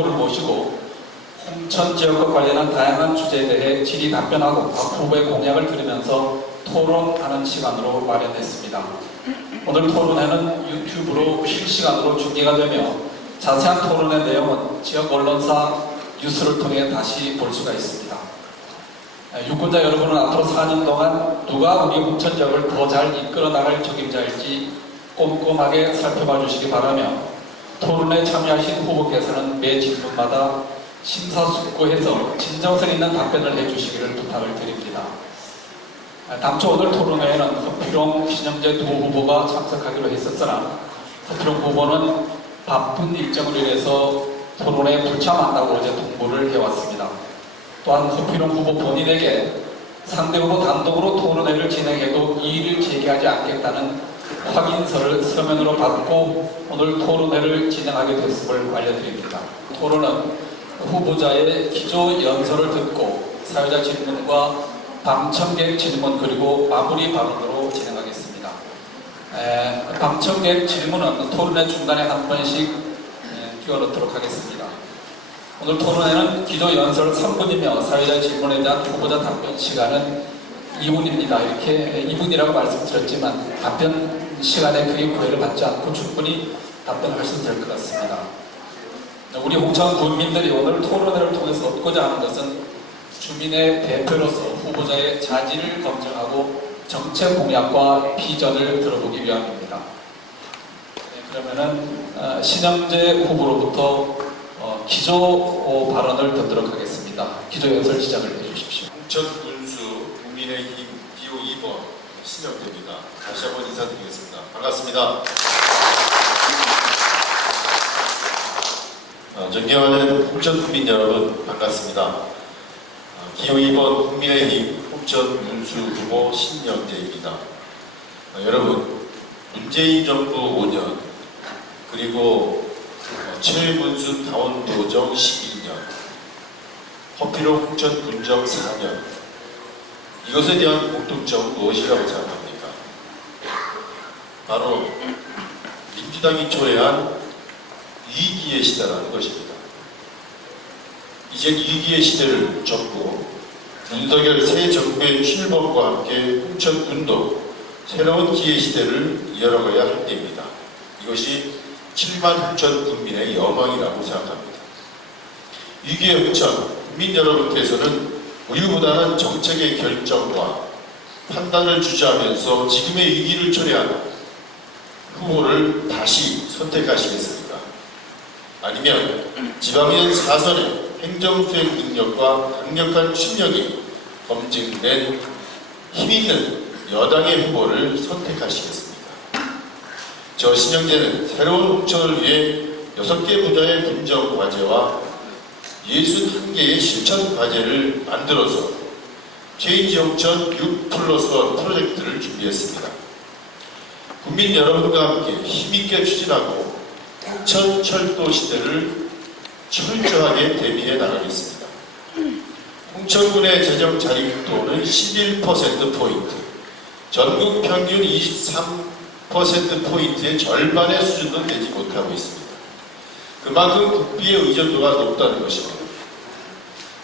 후보를 모시고 홍천 지역과 관련한 다양한 주제에 대해 질의 답변하고 각 후보의 공약을 들으면서 토론하는 시간으로 마련했습니다. 오늘 토론회는 유튜브로 실시간으로 중계가 되며 자세한 토론의 내용은 지역 언론사 뉴스를 통해 다시 볼 수가 있습니다. 유권자 여러분은 앞으로 4년 동안 누가 우리 홍천 지역을 더 잘 이끌어 나갈 적임자일지 꼼꼼하게 살펴봐 주시기 바라며 토론에 참여하신 후보께서는 매 질문마다 심사숙고해서 진정성 있는 답변을 해주시기를 부탁을 드립니다. 당초 오늘 토론회에는 허필용, 신영재 두 후보가 참석하기로 했었으나 허필용 후보는 바쁜 일정으로 인해서 토론회에 불참한다고 어제 통보를 해왔습니다. 또한 허필용 후보 본인에게 상대 후보 단독으로 토론회를 진행해도 이의를 제기하지 않겠다는 확인서를 서면으로 받고 오늘 토론회를 진행하게 됐음을 알려드립니다. 토론은 후보자의 기조 연설을 듣고 사회자 질문과 방청객 질문 그리고 마무리 발언으로 진행하겠습니다. 방청객 질문은 토론회 중간에 한 번씩 끼워넣도록 하겠습니다. 오늘 토론회는 기조 연설 3분이며 사회자 질문에 대한 후보자 답변 시간은 2분입니다. 이렇게 2분이라고 말씀드렸지만 답변 시간에 크게 구애를 받지 않고 충분히 답변하셔도 될 것 같습니다. 우리 홍천 군민들이 오늘 토론회를 통해서 얻고자 하는 것은 주민의 대표로서 후보자의 자질을 검증하고 정책 공약과 비전을 들어보기 위함입니다. 그러면은 신영재 후보로부터 기조 발언을 듣도록 하겠습니다. 기조 연설 시작을 해주십시오. 홍천 군수 국민의힘 기호 2번 신영재입니다. 다시 한번 인사드리겠습니다. 반갑습니다. 존경하는 홍천 국민 여러분 반갑습니다. 기호 2번 국민의힘 홍천 군수 후보 신영재입니다. 여러분, 문재인 정부 5년 그리고 최문순 당원도정 12년 허필용 홍천 군정 4년 이것에 대한 공통점은 무엇이라고 생각합니까? 바로 민주당이 초래한 위기의 시대라는 것입니다. 이젠 위기의 시대를 접고 윤석열 새 정부의 출범과 함께 홍천군도 새로운 기회 시대를 열어가야 할 때입니다. 이것이 7만 홍천 국민의 여망이라고 생각합니다. 위기의 홍천 국민 여러분께서는 우유보다는 정책의 결정과 판단을 주저하면서 지금의 위기를 초래한 후보를 다시 선택하시겠습니까? 아니면 지방의원 4선의 행정수행 능력과 강력한 실력이 검증된 힘있는 여당의 후보를 선택하시겠습니까? 저 신영재는 새로운 홍천을 위해 6개 분야의 분정과제와 61개의 실천과제를 만들어서 체인지 홍천 6+1 프로젝트를 준비했습니다. 국민 여러분과 함께 힘있게 추진하고 홍천 철도 시대를 철저하게 대비해 나가겠습니다. 홍천군의 재정 자립도는 11%포인트, 전국 평균 23%포인트의 절반의 수준도 되지 못하고 있습니다. 그만큼 국비의 의존도가 높다는 것입니다.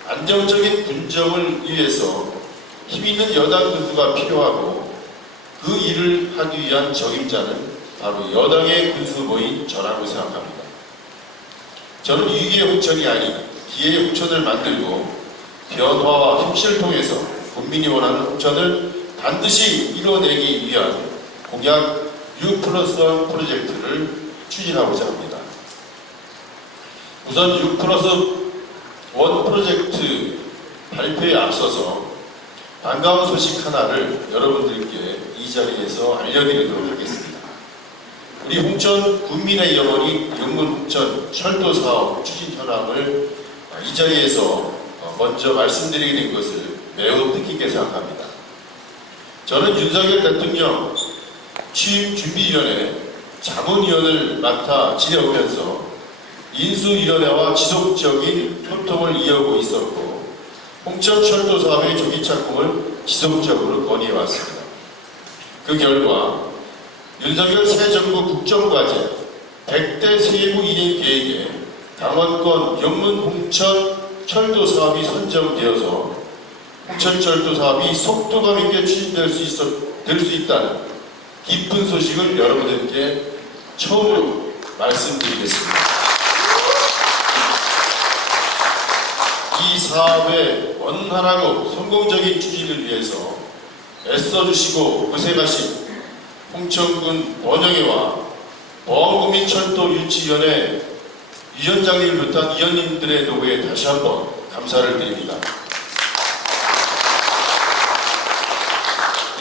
안정적인 군정을 위해서 힘있는 여당 군수가 필요하고 그 일을 하기 위한 적임자는 바로 여당의 군수 후보인 저라고 생각합니다. 저는 위기의 홍천이 아닌 기회의 홍천을 만들고 변화와 혁신을 통해서 국민이 원하는 홍천을 반드시 이뤄내기 위한 공약 6+1 프로젝트를 추진하고자 합니다. 우선 6+1 프로젝트 발표에 앞서서 반가운 소식 하나를 여러분들께 이 자리에서 알려드리도록 하겠습니다. 우리 홍천 국민의 영혼이 영문 홍천 철도 사업 추진 현황을 이 자리에서 먼저 말씀드리게 된 것을 매우 뜻깊게 생각합니다. 저는 윤석열 대통령 취임준비위원회 자문위원을 맡아 지내오면서 인수위원회와 지속적인 소통을 이어오고 있었고 홍천 철도 사업의 조기 착공을 지속적으로 건의해왔습니다. 그 결과 윤석열 새 정부 국정과제 100대 세부 이행 계획에 강원권 영문 홍천 철도 사업이 선정되어서 홍천철도 사업이 속도감 있게 추진될 수 있다는 기쁜 소식을 여러분들께 처음으로 말씀드리겠습니다. 이 사업의 원활하고 성공적인 추진을 위해서 애써주시고 고생하신 홍천군 원영회와 보안국민철도 유치위원회 위원장님을 비롯한 위원님들의 노고에 다시 한번 감사를 드립니다.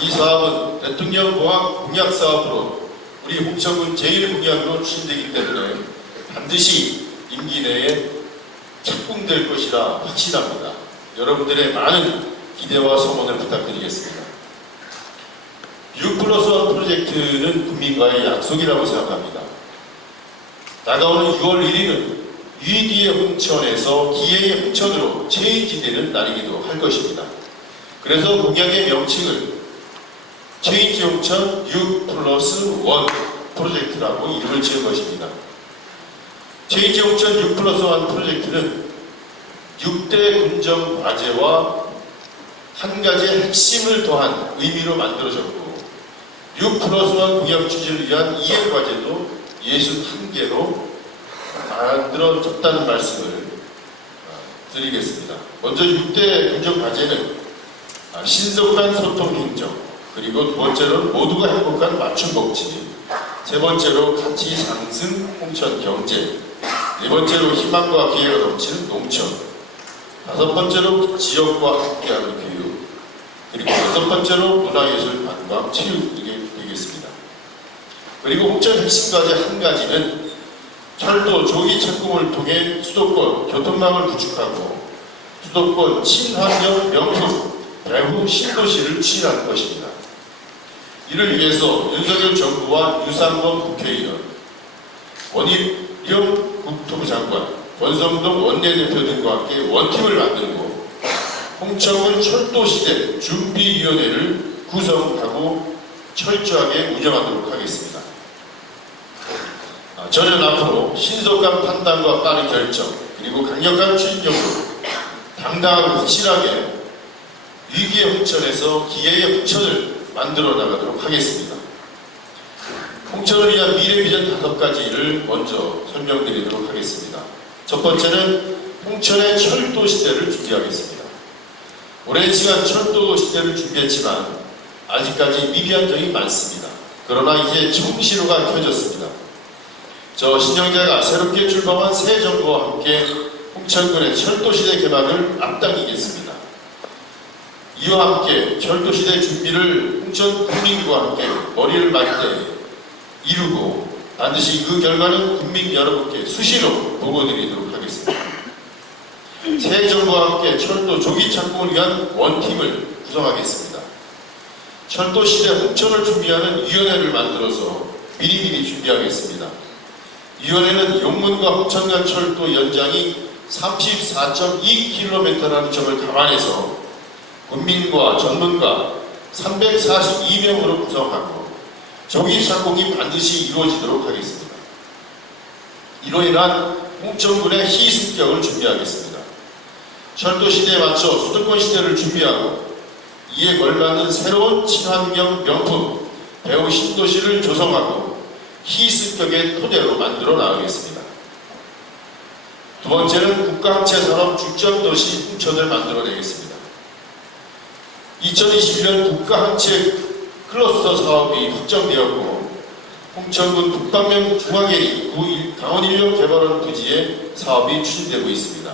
이 사업은 대통령 공약 사업으로 우리 홍천군 제1공약으로 추진되기 때문에 반드시 임기 내에 착공될 것이라 확신합니다. 여러분들의 많은 기대와 성원을 부탁드리겠습니다. 6+1 프로젝트는 국민과의 약속이라고 생각합니다. 다가오는 6월 1일은 위기의 홍천에서 기회의 홍천으로 체인지되는 날이기도 할 것입니다. 그래서 공약의 명칭을 체인지 홍천 6+1 프로젝트라고 이름을 지은 것입니다. 체인지 홍천 6+1 프로젝트는 6대 군정 과제와 한 가지의 핵심을 더한 의미로 만들어졌고 6+1 공약 추진을 위한 이행 과제도 61개로 만들어졌다는 말씀을 드리겠습니다. 먼저 6대 군정 과제는 신속한 소통 행정, 그리고 두 번째로는 모두가 행복한 맞춤 복지, 세 번째로 가치 상승 홍천 경제, 네 번째로 희망과 기회가 넘치는 농촌, 다섯 번째로 지역과 함께하는 교육, 그리고 여섯 번째로 문화예술 관광 체육 이게 되겠습니다. 그리고 홍천 핵심 과제 한 가지는 철도 조기 착공을 통해 수도권 교통망을 구축하고 수도권 친환경 명품 배후 신도시를 추진하는 것입니다. 이를 위해서 윤석열 정부와 유상범 국회의원, 원희룡 국토부 장관, 권성동 원내대표 등과 함께 원팀을 만들고 홍천군 철도시대 준비위원회를 구성하고 철저하게 운영하도록 하겠습니다. 저는 앞으로 신속한 판단과 빠른 결정, 그리고 강력한 추진력으로 당당하고 확실하게 위기의 홍천에서 기회의 홍천을 만들어 나가도록 하겠습니다. 홍천을 위한 미래 비전 5가지를 먼저 설명드리도록 하겠습니다. 첫 번째는 홍천의 철도 시대를 준비하겠습니다. 오랜 시간 철도 시대를 준비했지만 아직까지 미비한 점이 많습니다. 그러나 이제 청시로가 켜졌습니다. 저 신영자가 새롭게 출범한 새 정부와 함께 홍천군의 철도시대 개방을 앞당기겠습니다. 이와 함께 철도시대 준비를 홍천 국민과 함께 머리를 맞대 이루고 반드시 그 결과는 국민 여러분께 수시로 보고드리도록 하겠습니다. 새 정부와 함께 철도 조기 착공을 위한 원팀을 구성하겠습니다. 철도시대 홍천을 준비하는 위원회를 만들어서 미리미리 준비하겠습니다. 위원회는 용문과 홍천 간 철도 연장이 34.2km라는 점을 감안해서 국민과 전문가 342명으로 구성하고 조기 착공이 반드시 이루어지도록 하겠습니다. 이로 인한 홍천군의 희승격을 준비하겠습니다. 철도 시대에 맞춰 수도권 시대를 준비하고 이에 걸맞는 새로운 친환경 명품 배후 신도시를 조성하고 희승격의 토대로 만들어 나가겠습니다. 두 번째는 국가항체산업 중점도시 홍천을 만들어내겠습니다. 2021년 국가항체 클러스터 사업이 확정되었고 홍천군 북방면 중앙계리 강원인력 개발원 부지에 사업이 추진되고 있습니다.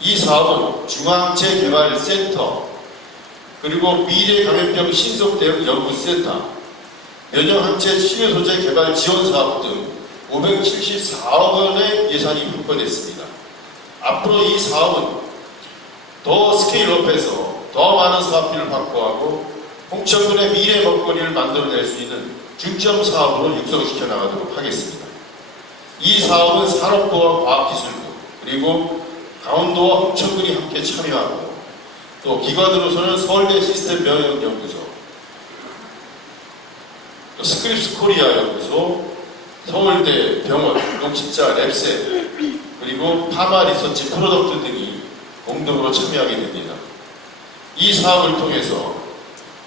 이 사업은 중앙항체 개발센터, 그리고 미래감염병 신속대응 연구센터, 면역항체 치료소재 개발 지원 사업 등 574억 원의 예산이 확보됐습니다. 앞으로 이 사업은 더 스케일업해서 더 많은 사업비를 확보하고 홍천군의 미래 먹거리를 만들어낼 수 있는 중점 사업으로 육성시켜 나가도록 하겠습니다. 이 사업은 산업부와 과학기술부, 그리고 강원도와 홍천군이 함께 참여하고 또 기관으로서는 서울대 시스템 면역연구소, 또 스크립스 코리아 연구소, 서울대 병원, 녹십자 랩셋, 그리고 파마 리서치 프로덕트 등이 공동으로 참여하게 됩니다. 이 사업을 통해서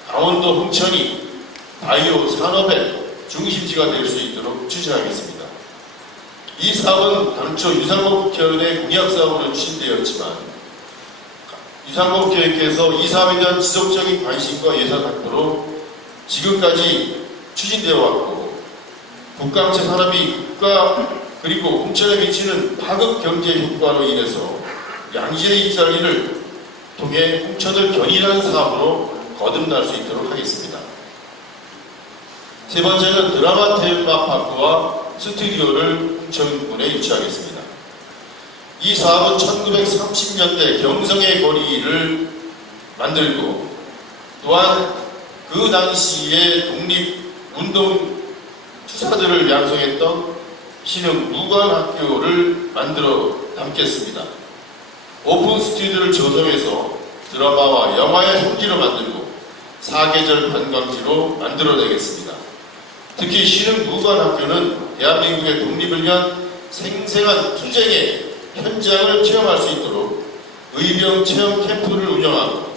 강원도 홍천이 바이오 산업의 중심지가 될 수 있도록 추진하겠습니다. 이 사업은 당초 유상업계열의 공약사업으로 추진되었지만 유상업계획에서 이 사업에 대한 지속적인 관심과 예산 확보로 지금까지 추진되어 왔고 국강채 산업이 국가 그리고 홍천에 미치는 파급 경제 효과로 인해서 양질의 일자리를 통해 홍천을 견인하는 사업으로 거듭날 수 있도록 하겠습니다. 세 번째는 드라마 테마파크와 스튜디오를 홍천군에 유치하겠습니다. 이 사업은 1930년대 경성의 거리를 만들고 또한 그 당시에 독립운동 투사들을 양성했던 신흥 무관학교를 만들어 담겠습니다. 오픈 스튜디오를 조성해서 드라마와 영화의 성지로 만들고 사계절 관광지로 만들어내겠습니다. 특히 신흥 무관학교는 대한민국의 독립을 위한 생생한 투쟁의 현장을 체험할 수 있도록 의병 체험 캠프를 운영하고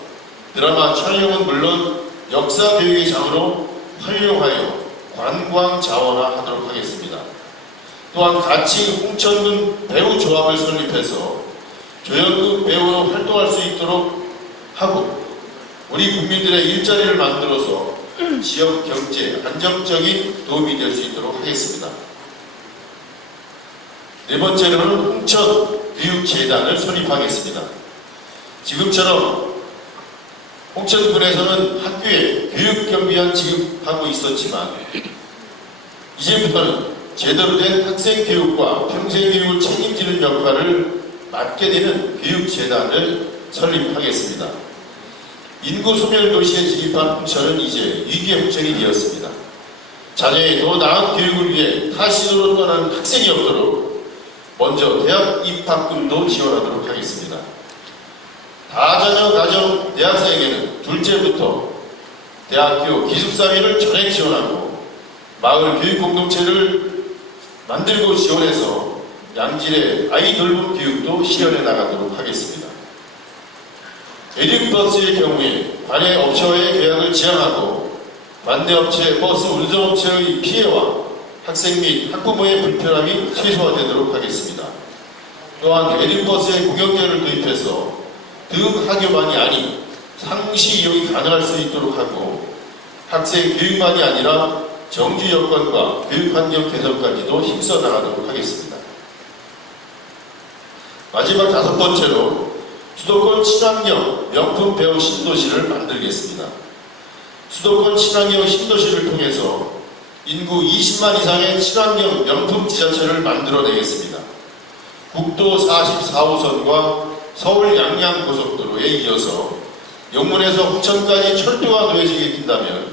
드라마 촬영은 물론 역사 교육의 장으로 활용하여 관광 자원화하도록 하겠습니다. 또한 같이 홍천군 배우 조합을 설립해서 조연극 배우로 활동할 수 있도록 하고 우리 국민들의 일자리를 만들어서 지역 경제 안정적인 도움이 될 수 있도록 하겠습니다. 네 번째로는 홍천교육재단을 설립하겠습니다. 지금처럼 홍천군에서는 학교에 교육경비원 지급하고 있었지만 이제부터는 제대로 된 학생교육과 평생교육을 책임지는 역할을 맡게 되는 교육재단을 설립하겠습니다. 인구 소멸 도시에 진입한 홍천은 이제 위기의 홍천이 되었습니다. 자녀의 더 나은 교육을 위해 타시도로 떠나는 학생이 없도록 먼저 대학 입학금도 지원하도록 하겠습니다. 다자녀 가정 대학생에게는 둘째부터 대학교 기숙사비를 전액 지원하고 마을 교육공동체를 만들고 지원해서 양질의 아이 돌봄 교육도 실현해 나가도록 하겠습니다. 에듀버스의 경우에 관내 업체와의 계약을 지향하고 관내 업체 버스 운송업체의 피해와 학생 및 학부모의 불편함이 최소화되도록 하겠습니다. 또한 에듀버스의 공영제를 도입해서 등하교만이 아닌 상시 이용이 가능할 수 있도록 하고 학생 교육만이 아니라 정주 여건과 교육환경 개선까지도 힘써 나가도록 하겠습니다. 마지막 다섯 번째로 수도권 친환경 명품 배우 신도시를 만들겠습니다. 수도권 친환경 신도시를 통해서 인구 20만 이상의 친환경 명품 지자체를 만들어내겠습니다. 국도 44호선과 서울 양양고속도로에 이어서 영문에서 홍천까지 철도가 놓여지게 된다면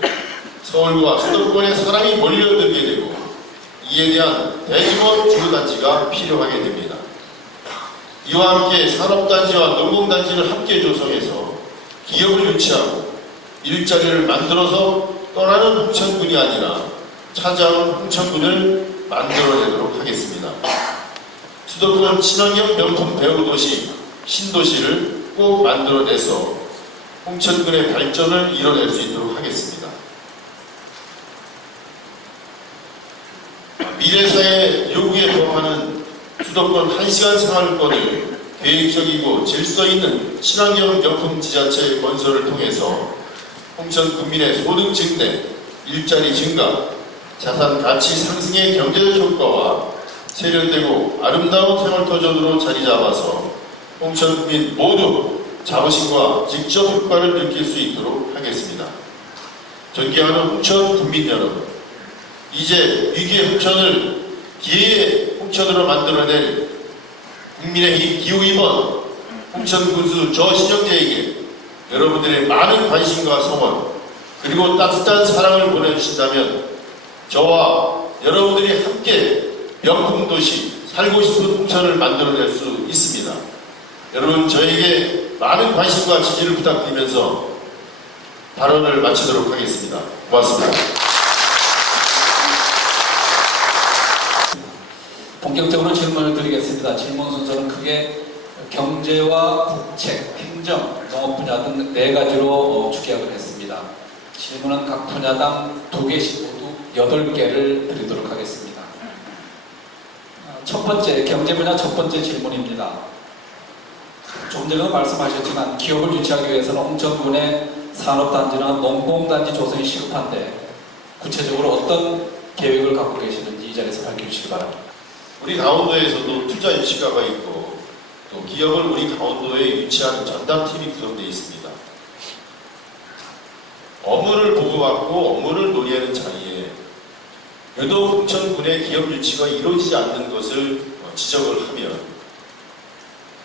서울과 수도권에 사람이 몰려들게 되고 이에 대한 대규모 주거단지가 필요하게 됩니다. 이와 함께 산업단지와 농공단지를 함께 조성해서 기업을 유치하고 일자리를 만들어서 떠나는 홍천군이 아니라 찾아온 홍천군을 만들어내도록 하겠습니다. 수도권 친환경 명품 배우도시 신도시를 꼭 만들어내서 홍천군의 발전을 이뤄낼 수 있도록 하겠습니다. 미래사회 요구에 부합하는 수도권 1시간 생활권을 계획적이고 질서 있는 친환경 명품 지자체 건설을 통해서 홍천 국민의 소득 증대, 일자리 증가, 자산 가치 상승의 경제적 효과와 세련되고 아름다운 생활터전으로 자리 잡아서 홍천 국민 모두 자부심과 직접 효과를 느낄 수 있도록 하겠습니다. 존경하는 홍천 국민 여러분, 이제 위기의 홍천을 기회의 홍천으로 만들어낼 국민의 기후이번 홍천 군수 저신영제에게 여러분들의 많은 관심과 성원 그리고 따뜻한 사랑을 보내주신다면 저와 여러분들이 함께 명품도시 살고 싶은 홍천을 만들어낼 수 있습니다. 여러분 저에게 많은 관심과 지지를 부탁드리면서 발언을 마치도록 하겠습니다. 고맙습니다. 본격적으로 질문을 드리겠습니다. 질문 순서는 크게 경제와 국책, 행정, 농업 분야 등 네 가지로 축약을 했습니다. 질문은 각 분야당 2개씩 모두 8개를 드리도록 하겠습니다. 첫 번째, 경제 분야 첫 번째 질문입니다. 조금 전에도 말씀하셨지만 기업을 유치하기 위해서는 홍천군의 산업단지나 농공단지 조성이 시급한데 구체적으로 어떤 계획을 갖고 계시는지 이 자리에서 밝혀주시기 바랍니다. 우리 강원도에서도 투자 유치가가 있고 또 기업을 우리 강원도에 유치하는 전담팀이 구성되어 있습니다. 업무를 보고받고 업무를 논의하는 자리에 유독 홍천군의 기업 유치가 이루어지지 않는 것을 지적을 하면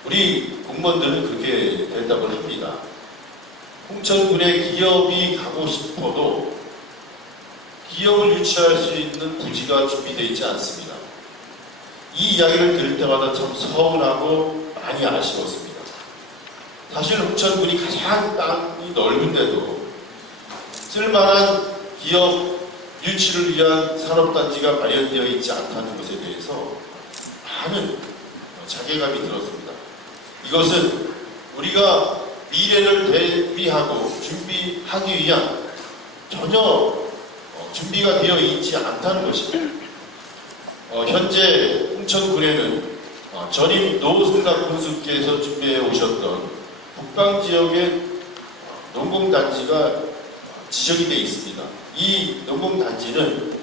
우리 공무원들은 그렇게 대답을 합니다. 홍천군의 기업이 가고 싶어도 기업을 유치할 수 있는 부지가 준비되어 있지 않습니다. 이 이야기를 들을 때마다 참 서운하고 많이 아쉬웠습니다. 사실 홍천군이 가장 땅이 넓은데도 쓸만한 기업 유치를 위한 산업단지가 마련되어 있지 않다는 것에 대해서 많은 자괴감이 들었습니다. 이것은 우리가 미래를 대비하고 준비하기 위한 전혀 준비가 되어 있지 않다는 것입니다. 현재 홍천군에는 전임 노승락 군수께서 준비해 오셨던 북방지역의 농공단지가 지정이 되어 있습니다. 이 농공단지는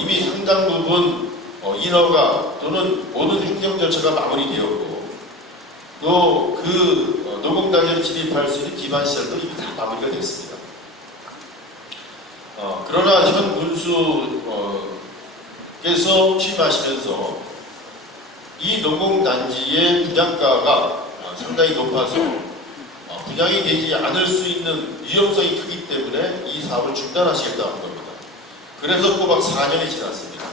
이미 상당 부분 인허가 또는 모든 행정 절차가 마무리되었고 또 그 농공단지를 진입할 수 있는 기반 시설도 이미 다 마무리가 됐습니다. 그러나 현 군수께서 취임하시면서 이 농공단지의 분양가가 상당히 높아서 분양이 되지 않을 수 있는 위험성이 크기 때문에 이 사업을 중단하시겠다는 겁니다. 그래서 꼬박 4년이 지났습니다.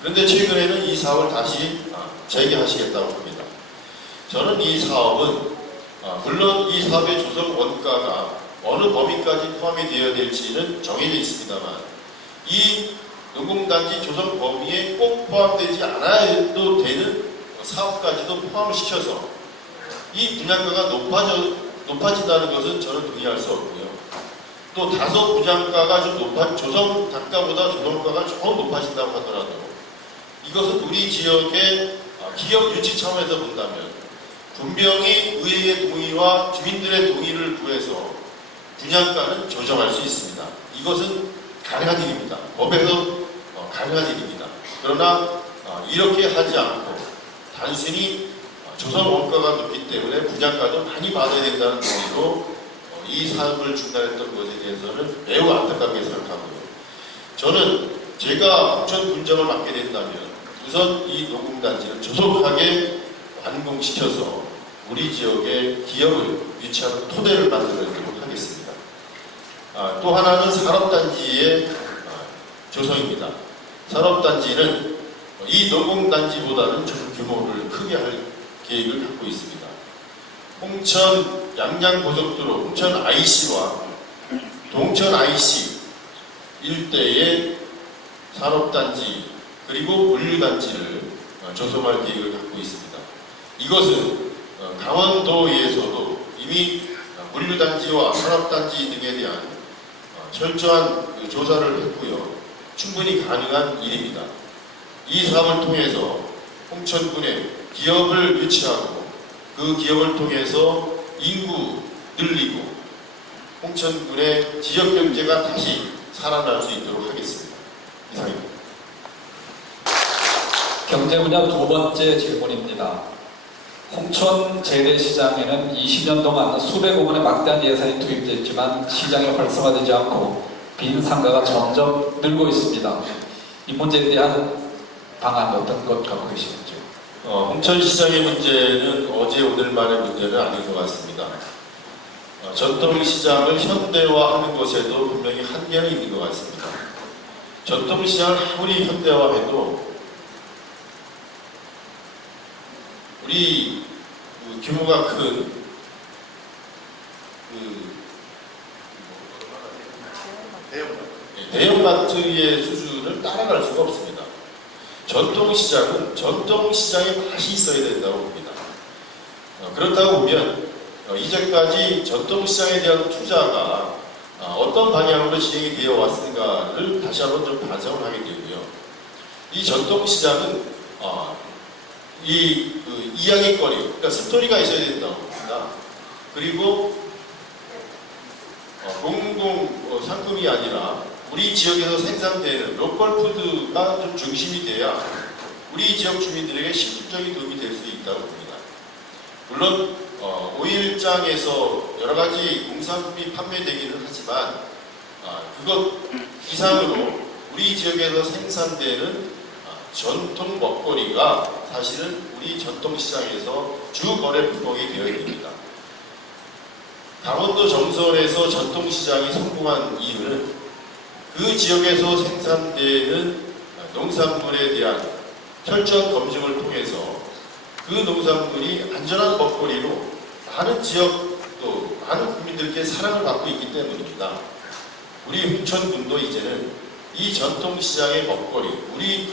그런데 최근에는 이 사업을 다시 재개하시겠다고 합니다. 저는 이 사업은 물론 이 사업의 조성 원가가 어느 범위까지 포함이 되어야 될지는 정해져 있습니다만 이 농공단지 조성 범위에 꼭 포함되지 않아도 되는 사업까지도 포함을 시켜서 이 분양가가 높아진다는 것은 저는 동의할 수 없고요. 또 다소 분양가가 좀 조성 단가보다 조성가가 조금 높아진다고 하더라도 이것은 우리 지역의 기업 유치 차원에서 본다면 분명히 의회의 동의와 주민들의 동의를 구해서 분양가는 조정할 수 있습니다. 이것은 가능한 일입니다. 법에서 가능한 일입니다. 그러나 이렇게 하지 않고 단순히 조성 원가가 높기 때문에 분양가도 많이 받아야 된다는 논리로 이 사업을 중단했던 것에 대해서는 매우 안타깝게 생각하고요. 저는 제가 홍천 군정을 맡게 된다면 우선 이 농공단지를 조속하게 완공시켜서 우리 지역의 기업을 유치하는 토대를 만들어내도록 하겠습니다. 또 하나는 산업단지의 조성입니다. 산업단지는 이 농공단지보다는 좀 규모를 크게 할 계획을 갖고 있습니다. 홍천 양양고속도로 홍천 IC와 동천 IC 일대의 산업단지 그리고 물류단지를 조성할 계획을 갖고 있습니다. 이것은 강원도에서도 이미 물류단지와 산업단지 등에 대한 철저한 조사를 했고요. 충분히 가능한 일입니다. 이 사업을 통해서 홍천군에 기업을 유치하고 그 기업을 통해서 인구 늘리고 홍천군의 지역 경제가 다시 살아날 수 있도록 하겠습니다. 이상입니다. 경제 분야 두 번째 질문입니다. 홍천 재래시장에는 20년 동안 수백억 원의 막대한 예산이 투입됐지만 시장이 활성화되지 않고 빈 상가가 점점 늘고 있습니다. 이 문제에 대한 방안 어떤 것 갖고 계시는지요? 홍천시장의 문제는 어제 오늘만의 문제는 아닌 것 같습니다. 전통시장을 현대화하는 것에도 분명히 한계는 있는 것 같습니다. 전통시장을 아무리 현대화해도 우리 규모가 큰 대형마트의 수준을 따라갈 수가 없습니다. 전통시장은 전통시장의 맛이 있어야 된다고 봅니다. 그렇다고 보면 이제까지 전통시장에 대한 투자가 어떤 방향으로 진행이 되어 왔는가를 다시 한번 좀 반성을 하게 되고요. 이 전통시장은 이야기거리, 그러니까 스토리가 있어야 된다고 봅니다. 그리고 공공 상품이 아니라 우리 지역에서 생산되는 로컬 푸드가 좀 중심이 돼야 우리 지역 주민들에게 실질적인 도움이 될 수 있다고 봅니다. 물론 오일장에서 여러 가지 공산품이 판매되기는 하지만 그것 이상으로 우리 지역에서 생산되는 전통 먹거리가 사실은 우리 전통시장에서 주 거래 품목이 되어야 됩니다. 강원도 정선에서 전통시장이 성공한 이유는 그 지역에서 생산되는 농산물에 대한 철저한 검증을 통해서 그 농산물이 안전한 먹거리로 많은 지역 또 많은 국민들께 사랑을 받고 있기 때문입니다. 우리 홍천군도 이제는 이 전통시장의 먹거리, 우리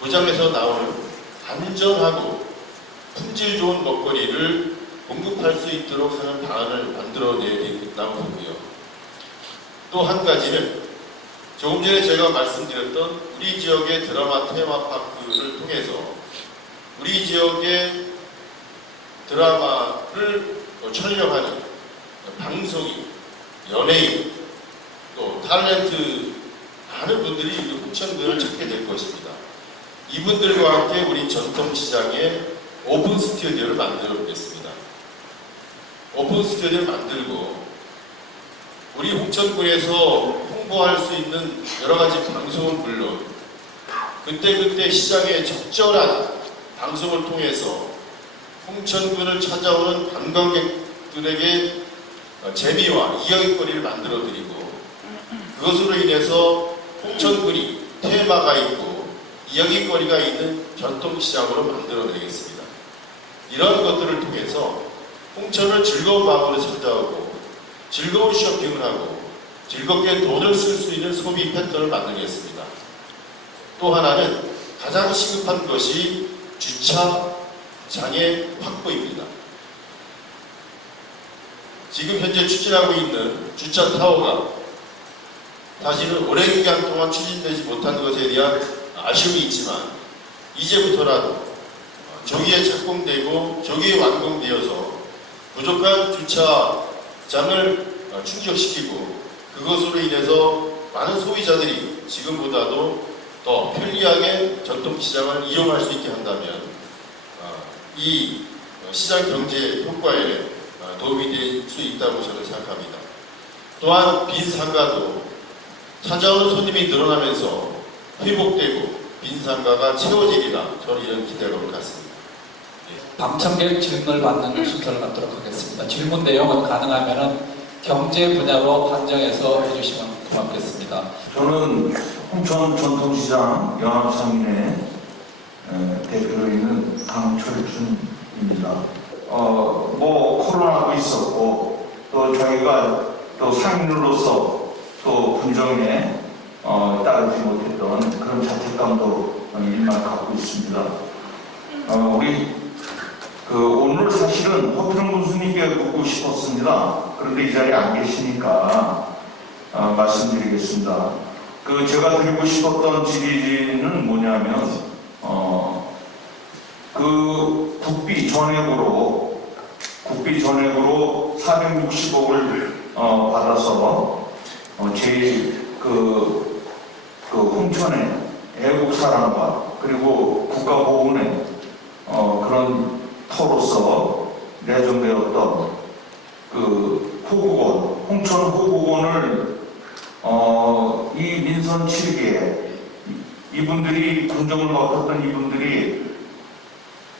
고장에서 나오는 안전하고 품질 좋은 먹거리를 공급할 수 있도록 하는 방안을 만들어내야 된다고 보고요. 또 한 가지는 조금 전에 제가 말씀드렸던 우리 지역의 드라마 테마파크를 통해서 우리 지역의 드라마를 촬영하는 방송인, 연예인, 또 탤런트 많은 분들이 홍천군을 찾게 될 것입니다. 이분들과 함께 우리 전통시장에 오픈 스튜디오를 만들어 보겠습니다. 오픈 스튜디오를 만들고 우리 홍천군에서 홍보할 수 있는 여러 가지 방송은 물론 그때그때 시장에 적절한 방송을 통해서 홍천군을 찾아오는 관광객들에게 재미와 이야기거리를 만들어 드리고 그것으로 인해서 홍천군이 테마가 있고 이야기거리가 있는 전통시장으로 만들어내겠습니다. 이런 것들을 통해서 홍천을 즐거운 마음으로 찾아오고 즐거운 쇼핑을 하고 즐겁게 돈을 쓸 수 있는 소비 패턴을 만들겠습니다. 또 하나는 가장 시급한 것이 주차장의 확보입니다. 지금 현재 추진하고 있는 주차 타워가 사실은 오랜 기간 동안 추진되지 못한 것에 대한 아쉬움이 있지만 이제부터라도 조기에 착공되고 조기에 완공되어서 부족한 주차장을 충족시키고 그것으로 인해서 많은 소비자들이 지금보다도 더 편리하게 전통시장을 이용할 수 있게 한다면 이 시장 경제 효과에 도움이 될 수 있다고 저는 생각합니다. 또한 빈 상가도 찾아오는 손님이 늘어나면서 회복되고 빈 상가가 채워지리라 저는 이런 기대감을 갖습니다. 방청객 질문을 받는 순서를 갖도록 하겠습니다. 질문 내용은 가능하면 경제 분야로 한정해서 해주시면 고맙겠습니다. 저는 홍천 전통시장 연합상인회 대표로 있는 강철준입니다. 코로나도 있었고 또 저희가 또 상인으로서 또 분정에 따르지 못했던 그런 자책감도 일만 갖고 있습니다. 오늘 사실은 허필영 군수님께 묻고 싶었습니다. 그런데 이 자리에 안 계시니까 말씀드리겠습니다. 제가 드리고 싶었던 질의는 뭐냐면 국비 전액으로 460억을 받아서 제일 홍천의 애국사랑과 그리고 국가보훈의 그런 터로서 내정되었던 호국원, 홍천 호국원을 이 민선 7기에 이분들이 군정을 맡았던 이분들이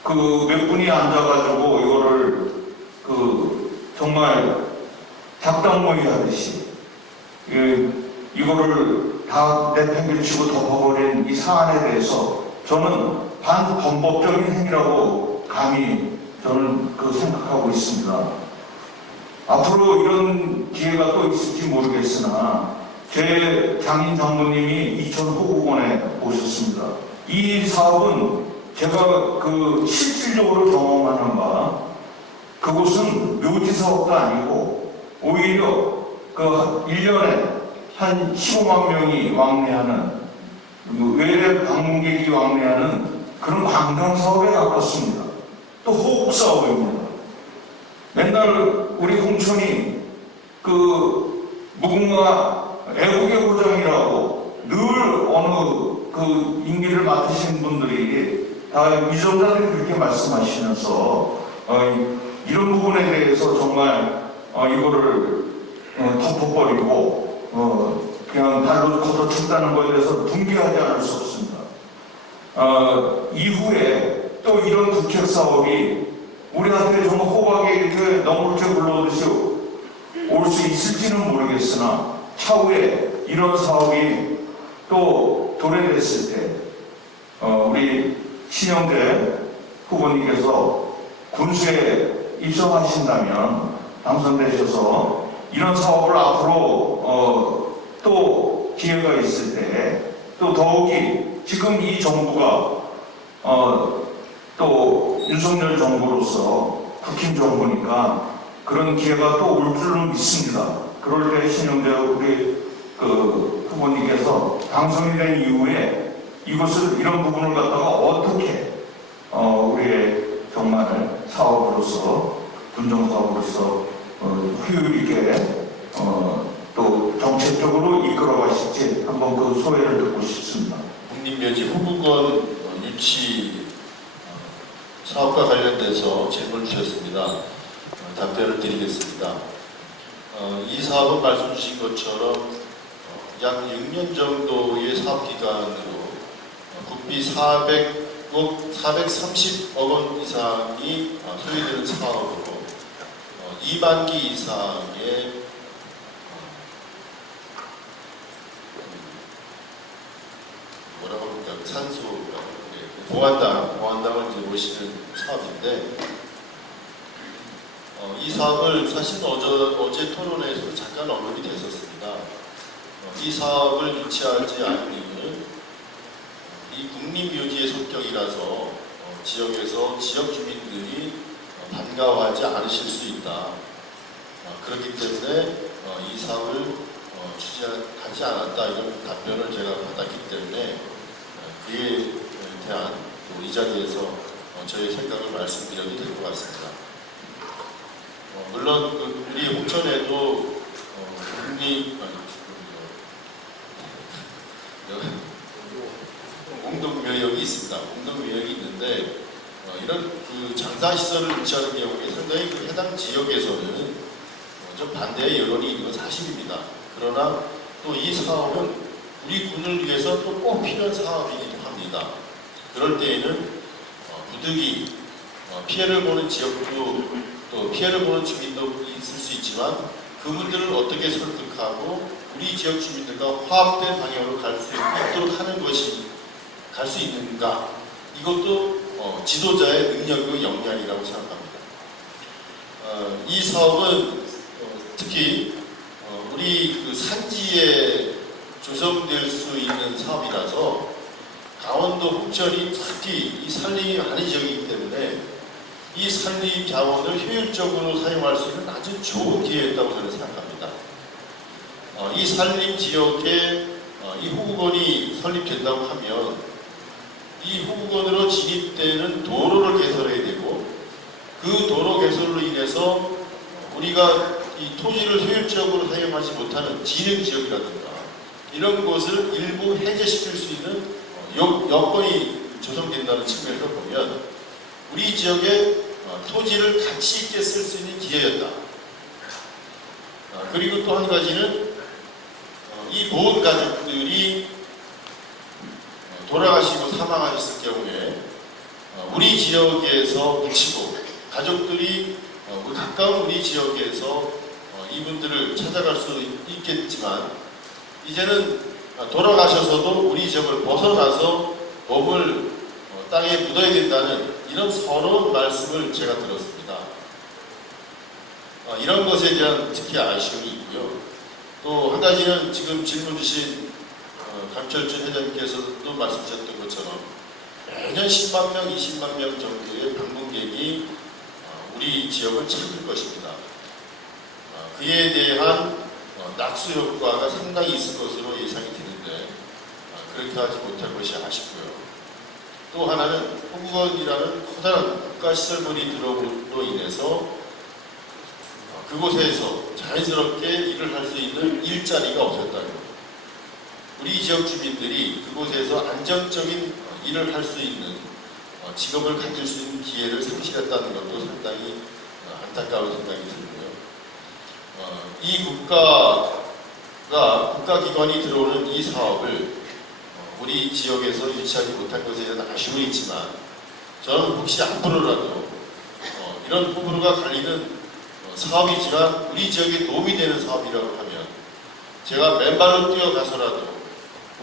몇 분이 앉아가지고 이거를 정말 작당모의 하듯이 이거를 다 내팽개치고 덮어버린 이 사안에 대해서 저는 반범법적인 행위라고 감히 저는 생각하고 있습니다. 앞으로 이런 기회가 또 있을지 모르겠으나 제 장인 장모님이 이천 호국원에 오셨습니다. 이 사업은 제가 실질적으로 경험하는 바, 그곳은 묘지 사업도 아니고 오히려 1년에 한 15만 명이 왕래하는, 외래 방문객이 왕래하는 그런 관광 사업에 가깝습니다. 또 호국 사업입니다. 맨날 우리 홍천이 무궁화 애국의 고장이라고 늘 어느 임기를 맡으신 분들이 다 위정자들이 그렇게 말씀하시면서 이런 부분에 대해서 정말 이거를 덮어버리고 그냥 발로 걷어쳤다는 것에 대해서 분개하지 않을 수 없습니다. 이후에 또 이런 국책 사업이 우리한테 정말 호박에 이렇게 너물째 굴러오듯이 올 수 있을지는 모르겠으나 차후에 이런 사업이 또 도래됐을 때 우리 신영대 후보님께서 군수에 입성하신다면 당선되셔서 이런 사업을 앞으로 또 기회가 있을 때 또 더욱이 지금 이 정부가 또 윤석열 정부로서 국힘 정부니까 그런 기회가 또 올 줄은 믿습니다. 그럴 때 신영대 우리 후보님께서 당선이 된 이후에 이것을 이런 부분을 갖다가 어떻게 우리의 정말 사업으로서 군정 사업으로서 효율 있게 또 정책적으로 이끌어 가실지 한번 그 소회를 듣고 싶습니다. 국립묘지 후보권 유치 사업과 관련돼서 질문을 주셨습니다. 답변을 드리겠습니다. 이 사업은 말씀 주신 것처럼 약 6년 정도의 사업 기간으로 국비 430억 원 이상이 소요되는 사업으로 2만기 이상의 산소 보안당을 이제 모시는 사업인데 이 사업을 사실 어제 토론회에서 잠깐 언급이 됐었습니다. 이 사업을 유치하지 않은 이유는 이 국립묘지의 성격이라서 지역에서 지역 주민들이 반가워하지 않으실 수 있다. 그렇기 때문에 이 사업을 추진하지 않았다 이런 답변을 제가 받았기 때문에 그에 대한 이 자리에서 저의 생각을 말씀드려도 될 것 같습니다. 물론 우리 홍천에도 공동묘역이 있습니다. 공동묘역이 있는데 이런 장사시설을 유치하는 경우에 상당히 해당 지역에서는 좀 반대의 여론이 있는 건 사실입니다. 그러나 또 이 사업은 우리 군을 위해서 또 꼭 필요한 사업이기도 합니다. 그럴 때에는 부득이 피해를 보는 지역도 또 피해를 보는 주민도 있을 수 있지만 그분들을 어떻게 설득하고 우리 지역 주민들과 화합된 방향으로 갈 수 있도록 하는 것이 갈 수 있는가, 이것도 지도자의 능력이고 역량이라고 생각합니다. 이 사업은 특히 우리 산지에 조성될 수 있는 사업이라서 강원도 홍천이 특히 이 산림이 많은 지역이기 때문에 이 산림 자원을 효율적으로 사용할 수 있는 아주 좋은 기회였다고 저는 생각합니다. 이 산림 지역에 이 호국원이 설립된다고 하면 이 호국원으로 진입되는 도로를 개설해야 되고 그 도로 개설로 인해서 우리가 이 토지를 효율적으로 사용하지 못하는 진흥 지역이라든가 이런 것을 일부 해제시킬 수 있는 여건이 조성된다는 측면에서 보면 우리 지역의 토지를 가치 있게 쓸 수 있는 기회였다. 그리고 또 한 가지는 이 모든 가족들이 돌아가시고 사망하셨을 경우에 우리 지역에서 묻히고 가족들이 가까운 우리 지역에서 이분들을 찾아갈 수 있겠지만 이제는 돌아가셔서도 우리 지역을 벗어나서 몸을 땅에 묻어야 된다는 이런 서러운 말씀을 제가 들었습니다. 이런 것에 대한 특히 아쉬움이 있고요. 또 한 가지는 지금 질문 주신 강철준 회장님께서도 말씀하셨던 것처럼 매년 10만 명, 20만 명 정도의 방문객이 우리 지역을 찾을 것입니다. 그에 대한 낙수 효과가 상당히 있을 것으로 예상이 되는데 그렇게 하지 못할 것이 아쉽고요. 또 하나는 호국원이라는 커다란 국가시설물이 들어옴으로 인해서 그곳에서 자연스럽게 일을 할 수 있는 일자리가 없었다고. 우리 지역 주민들이 그곳에서 안정적인 일을 할 수 있는 직업을 가질 수 있는 기회를 상실했다는 것도 상당히 안타까운 생각이 들고요. 이 국가기관이 들어오는 이 사업을 우리 지역에서 유치하지 못한 것에 대한 아쉬움이 있지만 저는 혹시 앞으로라도 이런 호불호가 갈리는 사업이지만 우리 지역에 도움이 되는 사업이라고 하면 제가 맨발로 뛰어가서라도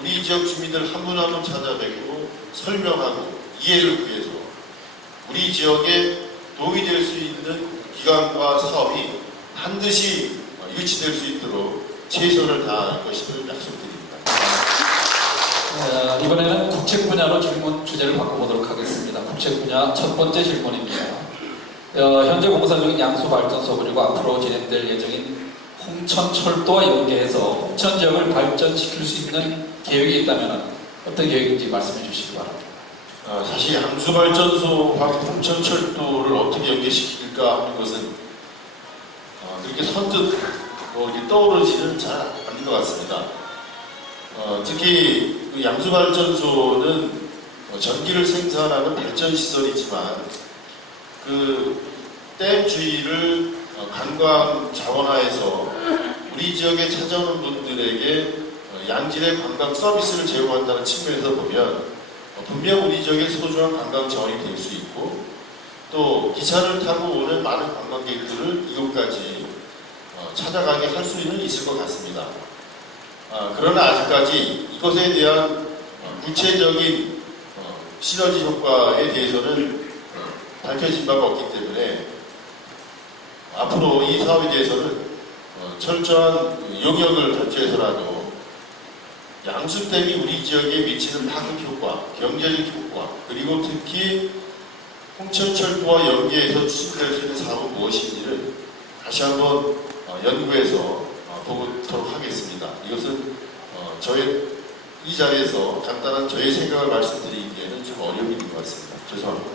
우리 지역 주민들 한 분 한 분 찾아뵙고 설명하고 이해를 구해서 우리 지역에 도움이 될 수 있는 기관과 사업이 반드시 유치될 수 있도록 최선을 다할 것임을 약속드립니다. 이번에는 국책 분야로 질문 주제를 바꿔보도록 하겠습니다. 국책 분야 첫 번째 질문입니다. 현재 공사 중인 양수발전소 그리고 앞으로 진행될 예정인 홍천철도와 연계해서 홍천 지역을 발전시킬 수 있는 계획이 있다면 어떤 계획인지 말씀해 주시기 바랍니다. 사실 양수발전소와 홍천철도를 어떻게 연계시킬까 하는 것은 그렇게 선뜻 이렇게 떠오르지는 잘 않는 것 같습니다. 특히 그 양수발전소는 전기를 생산하는 발전시설이지만 그 댐 주위를 관광 자원화해서 우리 지역에 찾아오는 분들에게 양질의 관광 서비스를 제공한다는 측면에서 보면 분명 우리 지역의 소중한 관광 자원이 될 수 있고 또 기차를 타고 오는 많은 관광객들을 이곳까지 찾아가게 할 수는 있을 것 같습니다. 그러나 아직까지 이것에 대한 구체적인 시너지 효과에 대해서는 밝혀진 바가 없기 때문에 앞으로 이 사업에 대해서는 철저한 용역을 발표해서라도 양수댐이 우리 지역에 미치는 파급 효과, 경제적 효과, 그리고 특히 홍천철도와 연계해서 추진될 수 있는 사업은 무엇인지를 다시 한번 연구해서 보도록 하겠습니다. 이것은 저의 이 자리에서 간단한 저의 생각을 말씀드리기에는 좀 어려움이 있는 것 같습니다. 죄송합니다.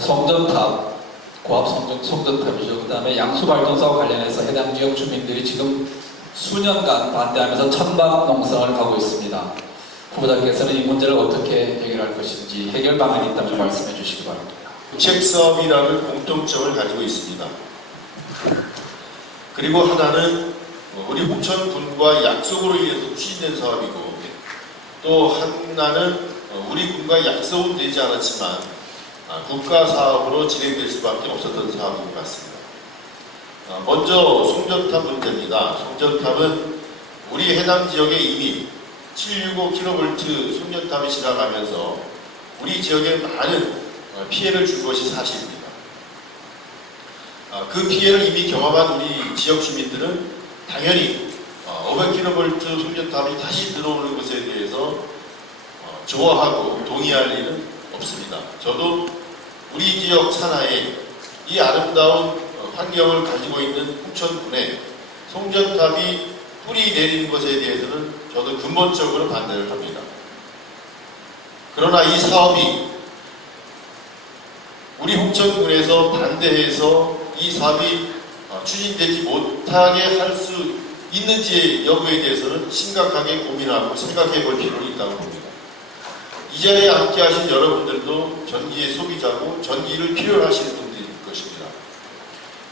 송전탑, 고압 송전탑이죠. 그 다음에 양수발전소와 관련해서 해당 지역 주민들이 지금 수년간 반대하면서 천박 농성을 하고 있습니다. 후보자께서는 이 문제를 어떻게 해결할 것인지 해결 방안이 있다면 말씀해 주시기 바랍니다. 국책 사업이라는 공통점을 가지고 있습니다. 그리고 하나는 우리 홍천군과 약속으로 인해서 추진된 사업이고 또 하나는 우리 군과 약속은 되지 않았지만 국가 사업으로 진행될 수밖에 없었던 사업인 것 같습니다. 먼저 송전탑 문제입니다. 송전탑은 우리 해당 지역에 이미 765kV 송전탑이 지나가면서 우리 지역에 많은 피해를 준 것이 사실입니다. 그 피해를 이미 경험한 우리 지역 주민들은 당연히 500kV 송전탑이 다시 들어오는 것에 대해서 좋아하고 동의할 일은 없습니다. 저도 우리 지역 산하에 이 아름다운 환경을 가지고 있는 홍천군에 송전탑이 뿌리 내리는 것에 대해서는 저도 근본적으로 반대를 합니다. 그러나 이 사업이 우리 홍천군에서 반대해서 이 사업이 추진되지 못하게 할 수 있는지 여부에 대해서는 심각하게 고민하고 생각해 볼 필요는 있다고 봅니다. 이 자리에 함께 하신 여러분들도 전기의 소비자고 전기를 필요로 하시는 분들일 것입니다.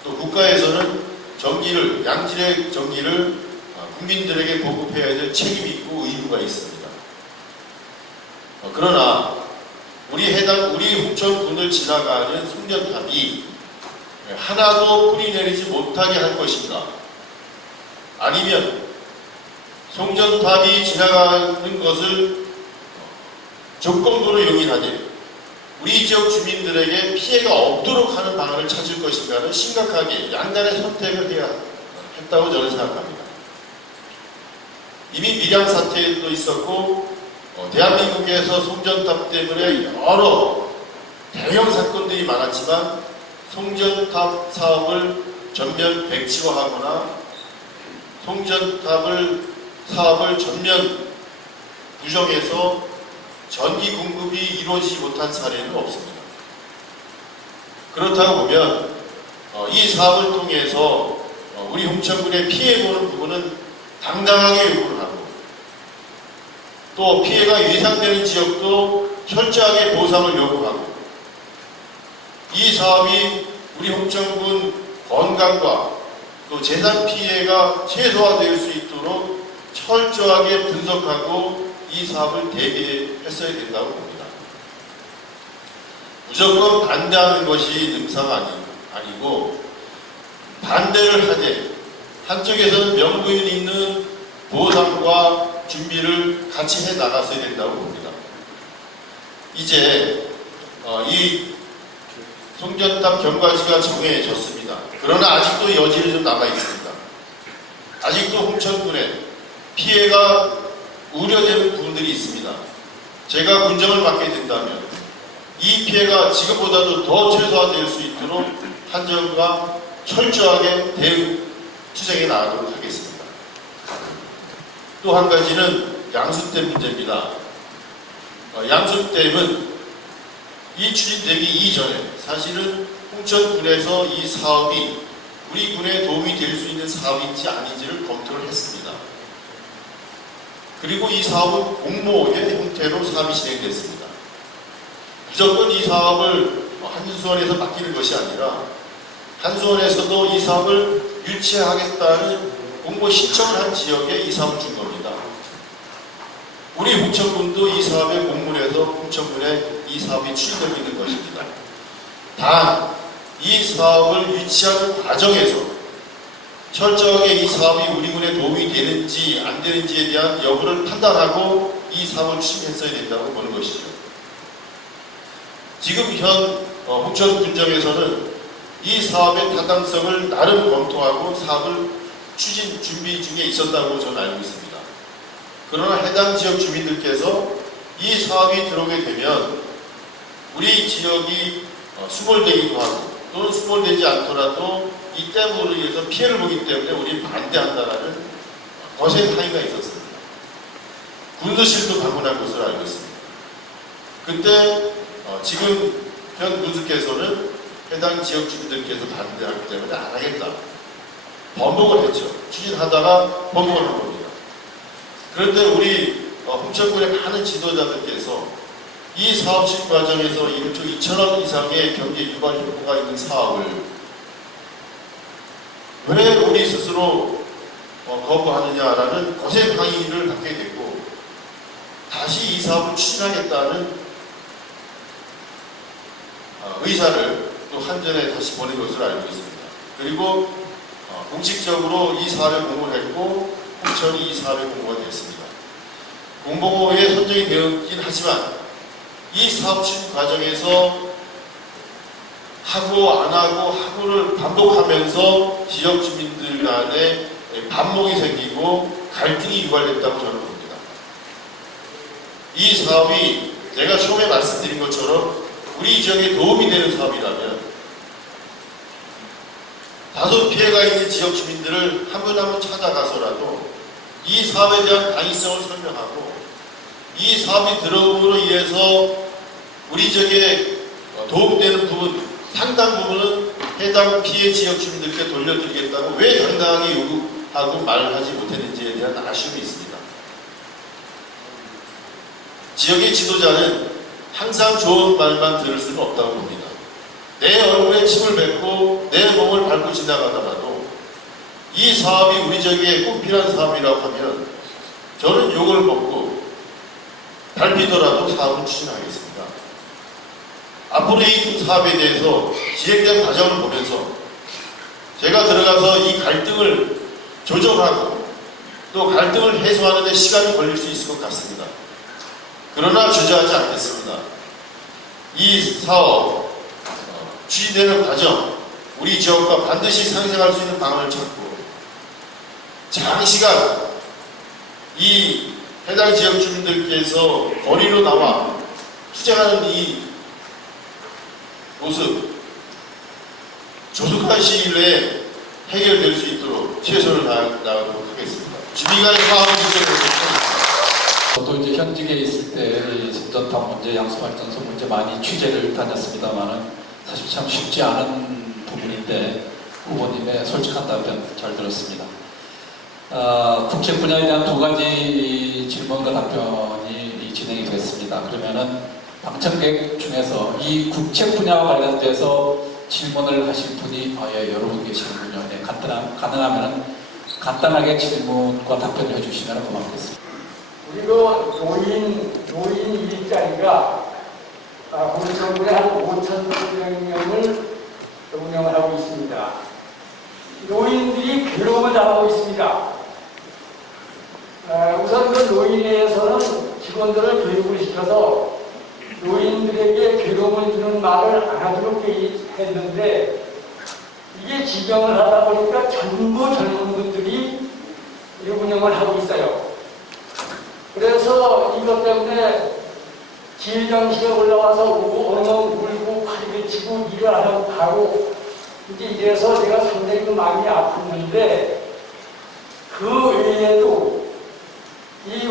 또 국가에서는 전기를, 양질의 전기를 국민들에게 보급해야 될 책임이 있고 의무가 있습니다. 그러나 우리 홍천군을 지나가는 송전탑이 하나도 뿌리 내리지 못하게 할 것인가? 아니면 송전탑이 지나가는 것을 조건부로 용인하되 우리 지역 주민들에게 피해가 없도록 하는 방안을 찾을 것인가는 심각하게 양날의 선택을 해야 했다고 저는 생각합니다. 이미 밀양 사태도 있었고 대한민국에서 송전탑 때문에 여러 대형 사건들이 많았지만 송전탑 사업을 전면 백지화하거나 사업을 전면 부정해서 전기 공급이 이루어지지 못한 사례는 없습니다. 그렇다고 보면 이 사업을 통해서 우리 홍천군의 피해보는 부분은 당당하게 요구를 하고 또 피해가 예상되는 지역도 철저하게 보상을 요구하고 이 사업이 우리 홍천군 건강과 또 재산 피해가 최소화될 수 있도록 철저하게 분석하고 이 사업을 대비했어야 된다고 봅니다. 무조건 반대하는 것이 능사가 아니고 반대를 하되 한쪽에서는 명분이 있는 보상과 준비를 같이 해 나갔어야 된다고 봅니다. 이제 이 송전탑 경과지가 정해졌습니다. 그러나 아직도 여지는 좀 남아 있습니다. 아직도 홍천군에 피해가 우려되는 부분들이 있습니다. 제가 군정을 맡게 된다면 이 피해가 지금보다도 더 최소화될 수 있도록 한정과 철저하게 투쟁해 나가도록 하겠습니다. 또 한 가지는 양수댐 문제입니다. 양수댐은 이 추진되기 이전에 사실은 홍천군에서 이 사업이 우리 군에 도움이 될 수 있는 사업인지 아닌지를 검토를 했습니다. 그리고 이 사업은 공모의 형태로 사업이 진행됐습니다. 무조건 이 사업을 한수원에서 맡기는 것이 아니라 한수원에서도 이 사업을 유치하겠다는 공모 신청을 한 지역에 이 사업을 준 겁니다. 우리 홍천군도 이 사업에 공문해서 홍천군에 이 사업이 추진되고 있는 것입니다. 단, 이 사업을 유치하는 과정에서 철저하게 이 사업이 우리 군에 도움이 되는지 안 되는지에 대한 여부를 판단하고 이 사업을 추진했어야 된다고 보는 것이죠. 지금 현 홍천군정에서는 이 사업의 타당성을 나름 검토하고 사업을 추진 준비 중에 있었다고 저는 알고 있습니다. 그러나 해당 지역 주민들께서 이 사업이 들어오게 되면 우리 지역이 수몰되기도 하고 또는 수몰되지 않더라도 이 댐으로 인해서 피해를 보기 때문에 우리 반대한다라는 거센 항의가 있었습니다. 군수실도 방문한 것으로 알고 있습니다. 그때 지금 현 군수께서는 해당 지역 주민들께서 반대하기 때문에 안 하겠다. 번복을 했죠. 추진하다가 번복을 한 겁니다. 그런데 우리 홍천군의 많은 지도자들께서 이 사업 추진 과정에서 1조 2천억 이상의 경제 유발 효과가 있는 사업을 왜 우리 스스로 거부하느냐라는 거센 항의를 받게 됐고 다시 이 사업을 추진하겠다는 의사를 또 한전에 다시 보낸 것으로 알고 있습니다. 그리고 공식적으로 이 사업에 공모를 했고 홍천이 이 사업에 공모가 되었습니다. 공모에 선정이 되었긴 하지만 이 사업 추진 과정에서 하고 안 하고 하고를 반복하면서 지역 주민들 간에 반목이 생기고 갈등이 유발됐다고 저는 봅니다. 이 사업이 제가 처음에 말씀드린 것처럼 우리 지역에 도움이 되는 사업이라면 다소 피해가 있는 지역 주민들을 한 분 한 분 찾아가서라도 이 사업에 대한 당위성을 설명하고 이 사업이 들어옴으로 인해서 우리 지역에 도움되는 부분 상당 부분은 해당 피해 지역 주민들께 돌려드리겠다고 왜 당당하게 요구하고 말을 하지 못했는지에 대한 아쉬움이 있습니다. 지역의 지도자는 항상 좋은 말만 들을 수는 없다고 봅니다. 내 얼굴에 침을 뱉고 내 몸을 밟고 지나가다가도 이 사업이 우리 지역에 꿈필한 사업이라고 하면 저는 욕을 먹고 밟히더라도 사업을 추진하겠습니다. 앞으로 이 사업에 대해서 진행된 과정을 보면서 제가 들어가서 이 갈등을 조정하고 또 갈등을 해소하는 데 시간이 걸릴 수 있을 것 같습니다. 그러나 주저하지 않겠습니다. 이 사업 추진되는 과정 우리 지역과 반드시 상생할 수 있는 방안을 찾고 장시간 이 해당 지역 주민들께서 거리로 나와 투쟁하는 이 모습 조속한 시일 내에 해결될 수 있도록 최선을 다하도록 하겠습니다. 주민간의 화합 문제를 저도 이제 현직에 있을 때 선전탑 문제, 양수발전소 문제 많이 취재를 다녔습니다만은 사실 참 쉽지 않은 부분인데 후보님의 솔직한 답변 잘 들었습니다. 국책 분야에 대한 두 가지 질문과 답변이 진행이 됐습니다. 그러면은 방청객 중에서 이 국책 분야와 관련돼서 질문을 하실 분이 예, 여러분 계시는군요. 네, 가능하면 간단하게 질문과 답변을 해주시면 고맙겠습니다. 우리가 노인 일자리가 우리 정부에 한 5,000명을 운영을 하고 있습니다. 노인들이 괴로움을 당하고 있습니다. 우선 그 노인회에서는 직원들을 교육을 시켜서 노인들에게 괴로움을 주는 말을 안 하도록 했는데 이게 지정을 하다 보니까 전부 젊은 분들이 이 운영을 하고 있어요. 그래서 이것 때문에 질병시에 올라와서 울고 팔이 치고 일을 안 하고 가고 이제 이래서 제가 상당히 마음이 아팠는데 그 외에도 이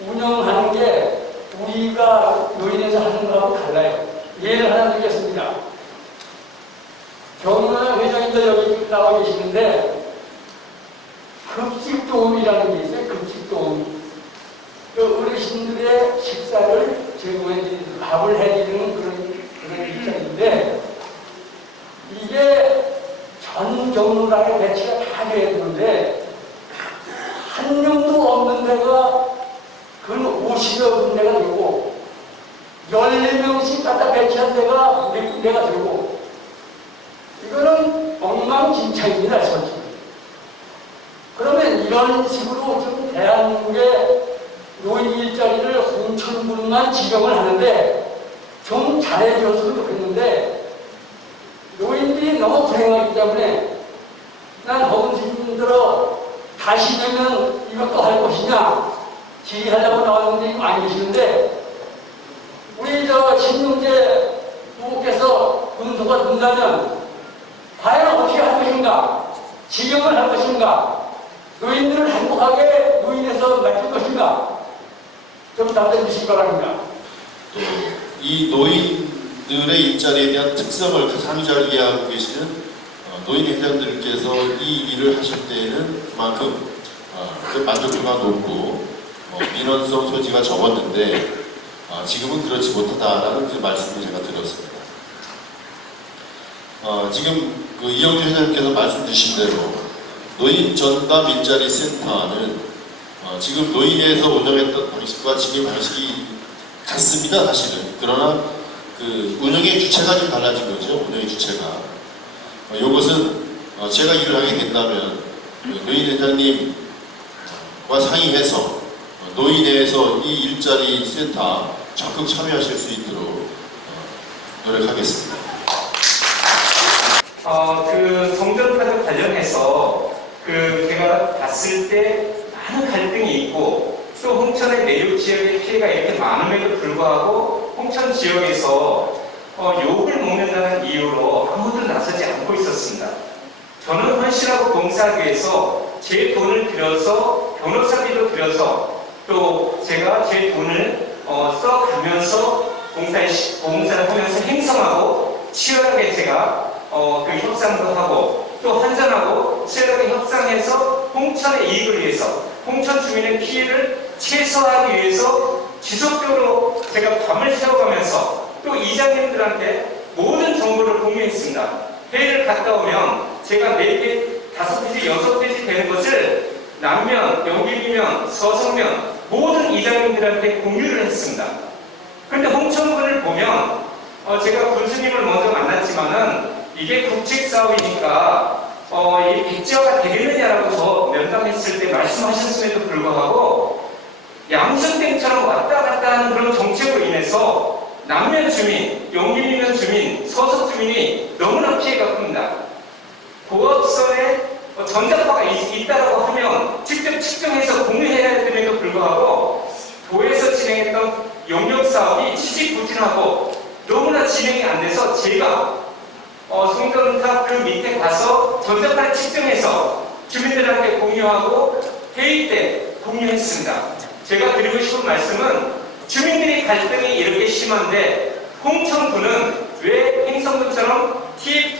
운영하는 게 우리가 노인에서 하는 거하고 달라요. 예를 하나 드리겠습니다. 정은아 회장님도 여기 나와 계시는데 급식도움이라는 게 있어요. 급식도움. 그 어르신들의 식사를 제공해드리는, 밥을 해드리는 그런 일정인데 이게 전 경로당에 배치가 다 돼야 되는데 한 명도 없는 데가 그건 50여 군데가 되고 14명씩 갖다 배치한 데가 몇 군데가 되고 이거는 엉망진창입니다, 솔직히. 그러면 이런 식으로 좀 대한민국의 노인 일자리를 홍천군만 지정을 하는데 좀 잘해줬으면 좋겠는데 노인들이 너무 불행하기 때문에 난 허금스님들어 다시 되면 이것도 할 것이냐 질의하려고 나왔는데 이거 안 계시는데 우리 신용재 후보께서 군수가 된다면 과연 어떻게 할 것인가? 지정을 할 것인가? 노인들을 행복하게 노인에서 맡길 것인가? 좀 답변해 주시기 바랍니다. 이 노인들의 일자리에 대한 특성을 가장 잘 이해하고 계시는 노인 회장들께서 이 일을 하실 때에는 그만큼 그 만족도가 높고 민원성 소지가 적었는데 지금은 그렇지 못하다라는 그 말씀을 제가 드렸습니다. 지금 그 이영주 회장님께서 말씀 주신 대로 노인 전담 일자리 센터는 지금 노인에서 운영했던 방식과 지금 방식이 같습니다, 사실은. 그러나 그 운영의 주체가 좀 달라진 거죠, 운영의 주체가. 이것은 제가 일을 하게 된다면 노인 회장님과 상의해서 노인회에서 이 일자리 센터 적극 참여하실 수 있도록 노력하겠습니다. 그 성전파도 관련해서 제가 봤을 때 많은 갈등이 있고 또 홍천의 내륙 지역의 피해가 이렇게 많음에도 불구하고 홍천 지역에서 욕을 먹는다는 이유로 아무도 나서지 않고 있었습니다. 저는 헌신하고 봉사하기 위해서 제 돈을 들여서 변호사비도 들여서 또 제가 제 돈을 써가면서 봉사를 하면서 행성하고 치열하게 제가 그 협상도 하고 또 한전하고 치열하게 협상해서 홍천의 이익을 위해서 홍천 주민의 피해를 최소화하기 위해서 지속적으로 제가 밤을 새워가면서 또 이장님들한테 모든 정보를 공유했습니다. 회의를 갔다 오면 제가 4개, 5페이지, 6페이지 되는 것을 남면, 영길이면, 서성면 모든 이장님들한테 공유를 했습니다. 그런데 홍천군을 보면 제가 군수님을 먼저 만났지만은 이게 국책 사업이니까 이 백지화가 되겠느냐라고 저 면담했을 때 말씀하셨음에도 불구하고 양승땡처럼 왔다 갔다 하는 그런 정책으로 인해서 남면 주민, 용민면 주민, 서석 주민이 너무나 피해가 큽니다. 고압선의 전자파가 있다라고 하면 직접 측정해서 공유해야 됨에도 불구하고 도에서 진행했던 용역 사업이 지지부진하고 너무나 진행이 안 돼서 제가 송전탑 그 밑에 가서 전자파를 측정해서 주민들한테 공유하고 회의 때 공유했습니다. 제가 드리고 싶은 말씀은 주민들의 갈등이 이렇게 심한데 홍천구는 왜 행성구처럼 TF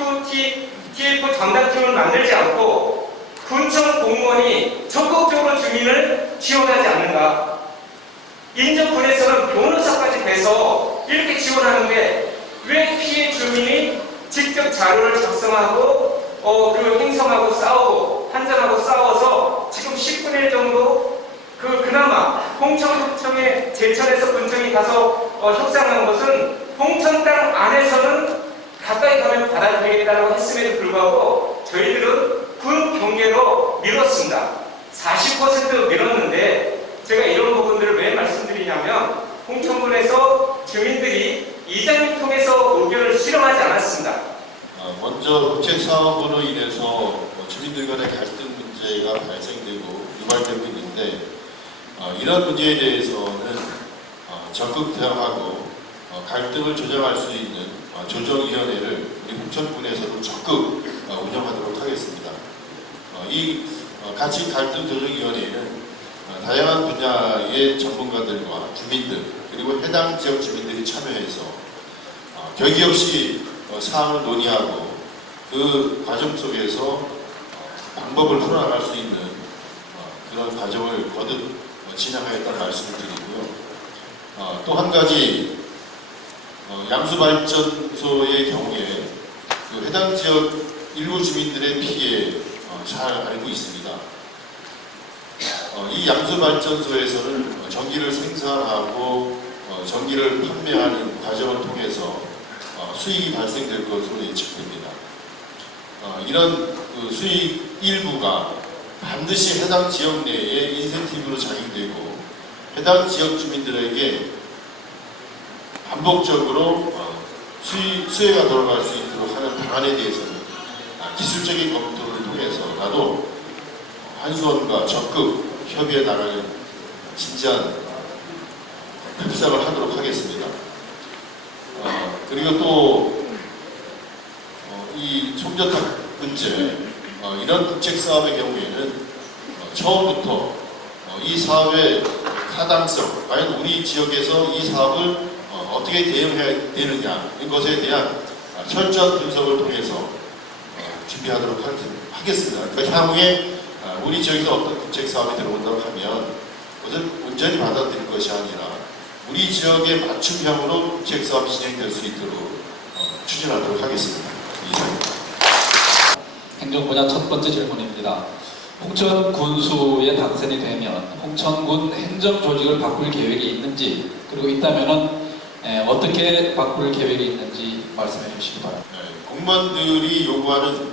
전담팀을 만들지 않고 군청 공무원이 적극적으로 주민을 지원하지 않는가? 인접군에서는 변호사까지 돼서 이렇게 지원하는데 왜 피해 주민이 직접 자료를 작성하고 그 행성하고 싸우고 한전하고 싸워서 지금 10분의 1 정도 그나마 홍천구청에 제천에서 군청이 가서 협상한 것은 홍천 땅 안에서는 가까이 가면 받아들이겠다고 했음에도 불구하고 저희들은 군 경계로 미뤘습니다. 40% 밀었는데 제가 이런 부분들을 왜 말씀드리냐면 홍천군에서 주민들이 이장을 통해서 의견을 실험하지 않았습니다. 먼저 국책 사업으로 인해서 주민들 간의 갈등 문제가 발생되고 유발되고 있는데 이런 문제에 대해서는 적극 대응하고 갈등을 조정할 수 있는 조정위원회를 우리 홍천군에서도 적극 운영하도록 하겠습니다. 이 가치 갈등 조정위원회는 다양한 분야의 전문가들과 주민들 그리고 해당 지역 주민들이 참여해서 격의 없이 사항을 논의하고 그 과정 속에서 방법을 풀어나갈 수 있는 그런 과정을 거듭 진행하겠다는 말씀을 드리고요. 또 한 가지 양수발전소의 경우에 그 해당 지역 일부 주민들의 피해 잘 알고 있습니다. 이 양수발전소에서는 전기를 생산하고 전기를 판매하는 과정을 통해서 수익이 발생될 것으로 예측됩니다. 이런 그 수익 일부가 반드시 해당 지역 내에 인센티브로 작용되고 해당 지역 주민들에게 반복적으로 수혜가 돌아갈 수 있도록 하는 방안에 대해서는 기술적인 검토를 통해서라도 한수원과 적극 협의해 나가는 진지한 협상을 하도록 하겠습니다. 그리고 또 이 송전탑 문제 이런 국책 사업의 경우에는 처음부터 이 사업의 타당성, 과연 우리 지역에서 이 사업을 어떻게 대응해야 되느냐 이것에 대한 철저한 분석을 통해서 준비하도록 하겠습니다. 그러니까 향후에 우리 지역에서 어떤 국책 사업이 들어온다고 하면 그것을 온전히 받아들일 것이 아니라 우리 지역에 맞춤형으로 국책 사업이 진행될 수 있도록 추진하도록 하겠습니다. 이상입니다. 행정 분야 첫 번째 질문입니다. 홍천 군수에 당선이 되면 홍천군 행정 조직을 바꿀 계획이 있는지 그리고 있다면은 어떻게 바꿀 계획이 있는지 말씀해 주시기 바랍니다. 공무원들이 요구하는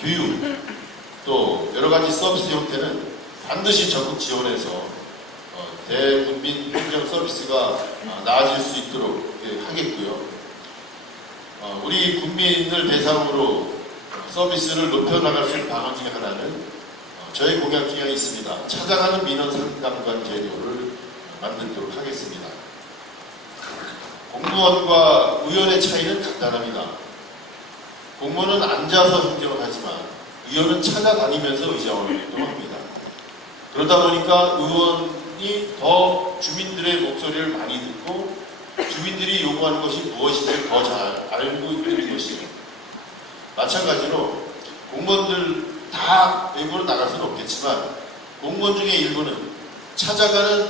교육 또 여러 가지 서비스 형태는 반드시 적극 지원해서 대국민 행정 서비스가 나아질 수 있도록 하겠고요. 우리 국민을 대상으로 서비스를 높여나갈 수 있는 방안 중에 하나는 저희 공약 중에 있습니다. 찾아가는 민원 상담관 제도를 만들도록 하겠습니다. 공무원과 의원의 차이는 간단합니다. 공무원은 앉아서 행정을 하지만 의원은 찾아다니면서 의정을 활동합니다. 그러다 보니까 의원이 더 주민들의 목소리를 많이 듣고 주민들이 요구하는 것이 무엇인지 더 잘 알고 있는 것입니다. 마찬가지로 공무원들 다 외부로 나갈 수는 없겠지만 공무원 중에 일부는 찾아가는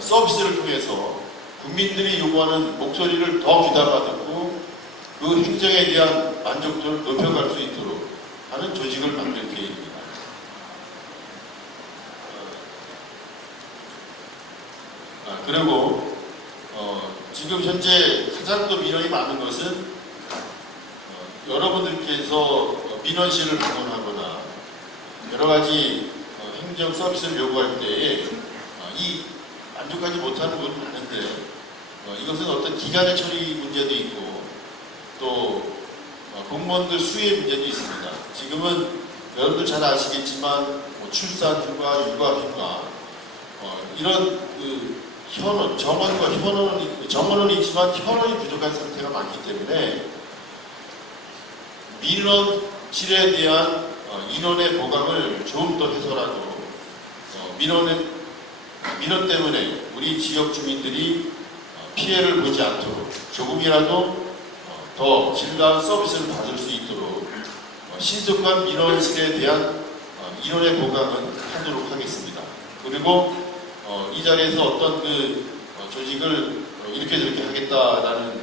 서비스를 통해서 국민들이 요구하는 목소리를 더 귀담아 듣고 그 행정에 대한 만족도를 높여갈 수 있도록 하는 조직을 만들 계획입니다. 그리고 지금 현재 가장 또 민원이 많은 것은 여러분들께서 민원실을 방문하거나 여러 가지 행정 서비스를 요구할 때에 이 만족하지 못하는 부분이 많은데 이것은 어떤 기간의 처리 문제도 있고 또 공무원들 수혜 문제도 있습니다. 지금은 여러분들 잘 아시겠지만 뭐 출산휴가, 육아휴가 이런 그 현원, 정원과 정원은 있지만 현원이 부족한 상태가 많기 때문에 민원실에 대한 인원의 보강을 조금 더 해서라도 민원 때문에 우리 지역 주민들이 피해를 보지 않도록 조금이라도 더 질나은 서비스를 받을 수 있도록 신속한 민원실에 대한 인원의 보강은 하도록 하겠습니다. 그리고 이 자리에서 어떤 조직을 이렇게 저렇게 하겠다라는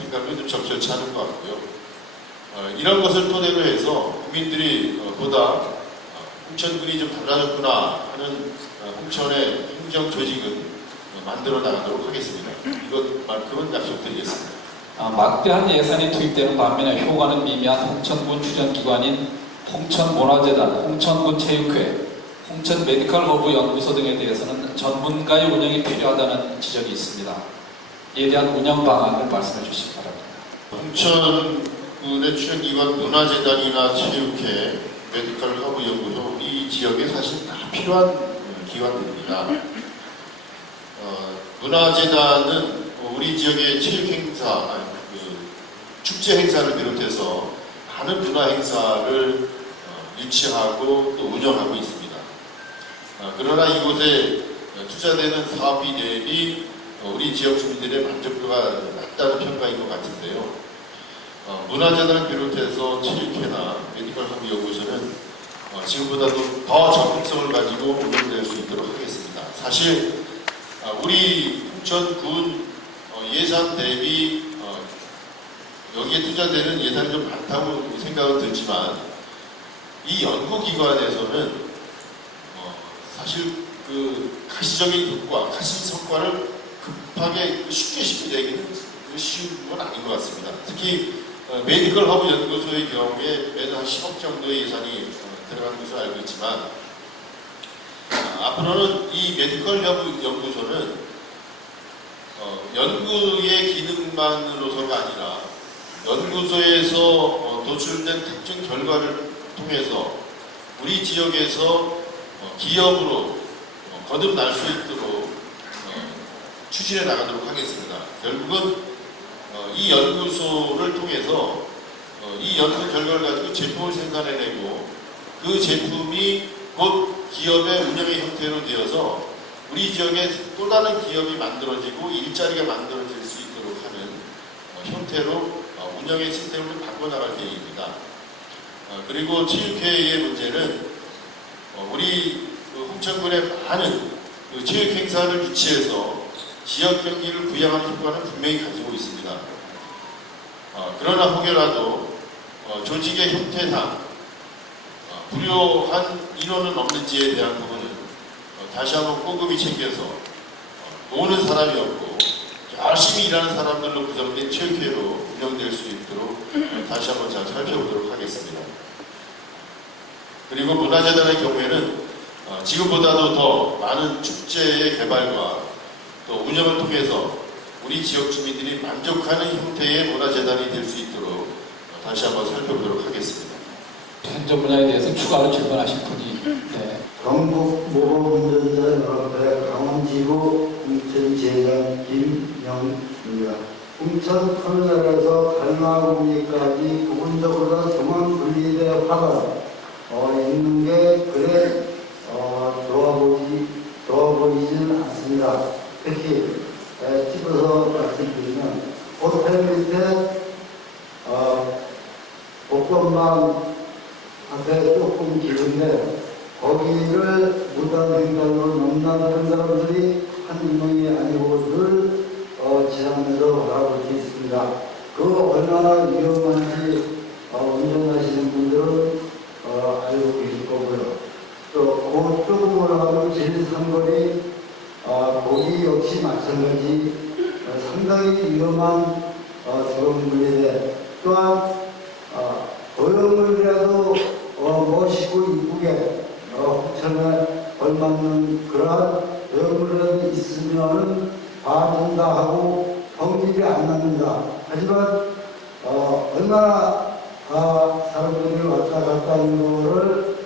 생각은 좀 적절치 않은 것 같고요. 이런 것을 토대로 해서 국민들이 보다 홍천군이 좀 달라졌구나 하는 홍천의 행정 조직은 만들어 나가도록 하겠습니다. 이것만큼은 약속드리겠습니다. 막대한 예산이 투입되는 반면에 효과는 미미한 홍천군 주전기관인 홍천문화재단, 홍천군 체육회, 홍천 메디컬 허브 연구소 등에 대해서는 전문가의 운영이 필요하다는 지적이 있습니다. 이에 대한 운영 방안을 말씀해 주시기 바랍니다. 홍천군의 주전기관 문화재단이나 체육회, 메디컬 허브 연구소 이 지역에 사실 다 필요한 기관들입니다. 문화재단은 우리 지역의 체육 행사, 축제 행사를 비롯해서 많은 문화 행사를 유치하고 또 운영하고 있습니다. 그러나 이곳에 투자되는 사업비 대비 우리 지역 주민들의 만족도가 낮다는 평가인 것 같은데요. 문화재단을 비롯해서 체육회나 메디컬 허브 연구소는 지금보다도 더 적극성을 가지고 운영될 수 있도록 하겠습니다. 사실 우리 홍천군 예산 대비 여기에 투자되는 예산이 좀 많다고 생각은 들지만 이 연구기관에서는 사실 가시적인 효과, 가시 성과를 급하게 쉽게 내기는 쉬운 건 아닌 것 같습니다. 특히 메디컬 허브 연구소의 경우에 매달 한 10억 정도의 예산이 들어가는 것으로 알고 있지만 앞으로는 이 메디컬 허브 연구소는 연구의 기능만으로서가 아니라 연구소에서 도출된 특정 결과를 통해서 우리 지역에서 기업으로 거듭날 수 있도록 추진해 나가도록 하겠습니다. 결국은 이 연구소를 통해서 이 연구 결과를 가지고 제품을 생산해내고 그 제품이 곧 기업의 운영의 형태로 되어서 우리 지역에 또 다른 기업이 만들어지고 일자리가 만들어질 수 있도록 하는 형태로 운영의 시스템을 바꿔나갈 계획입니다. 그리고 체육회의 문제는 우리 홍천군의 많은 체육 행사를 유치해서 지역 경기를 부양하는 효과는 분명히 가지고 있습니다. 그러나 혹여라도 조직의 형태상 불효한 인원은 없는지에 대한 부분은 다시 한번 꼼꼼히 챙겨서 모으는 사람이 없고 열심히 일하는 사람들로 구성된 체육회로 운영될 수 있도록 다시 한번 잘 살펴보도록 하겠습니다. 그리고 문화재단의 경우에는 지금보다도 더 많은 축제의 개발과 또 운영을 통해서 우리 지역 주민들이 만족하는 형태의 문화재단이 될 수 있도록 다시 한번 살펴보도록 하겠습니다. 현재 분야에 대해서 추가로 질문하실 분이 경북 모범운전자연합회 강원지구 홍천재단 김영입니다. 홍천 터미널에서 갈마구리까지 부분적으로 중앙 분리대 화가 있는 게 그래 좋아 보이지는 않습니다. 특히 집에서 말씀드리면 호텔 밑에 복권방 앞에 조금 길은데 거기를 무단횡단으로 넘나드는 사람들이 한 명이 아니고 늘 지나면서 바라볼 수 있습니다. 그 얼마나 위험한지 운전하시는 분들은 알고 계실 거고요. 또 조금으로 하면 제일 상거리 거기 역시 마찬가지 상당히 위험한 주변물인데 또한 도형물이라도 멋있고 이쁘게 홍천에 걸맞는 그러한 도형물이라도 있으면 봐준다 하고 성질이 안 납니다. 하지만 얼마나 사람들이 왔다 갔다는 거를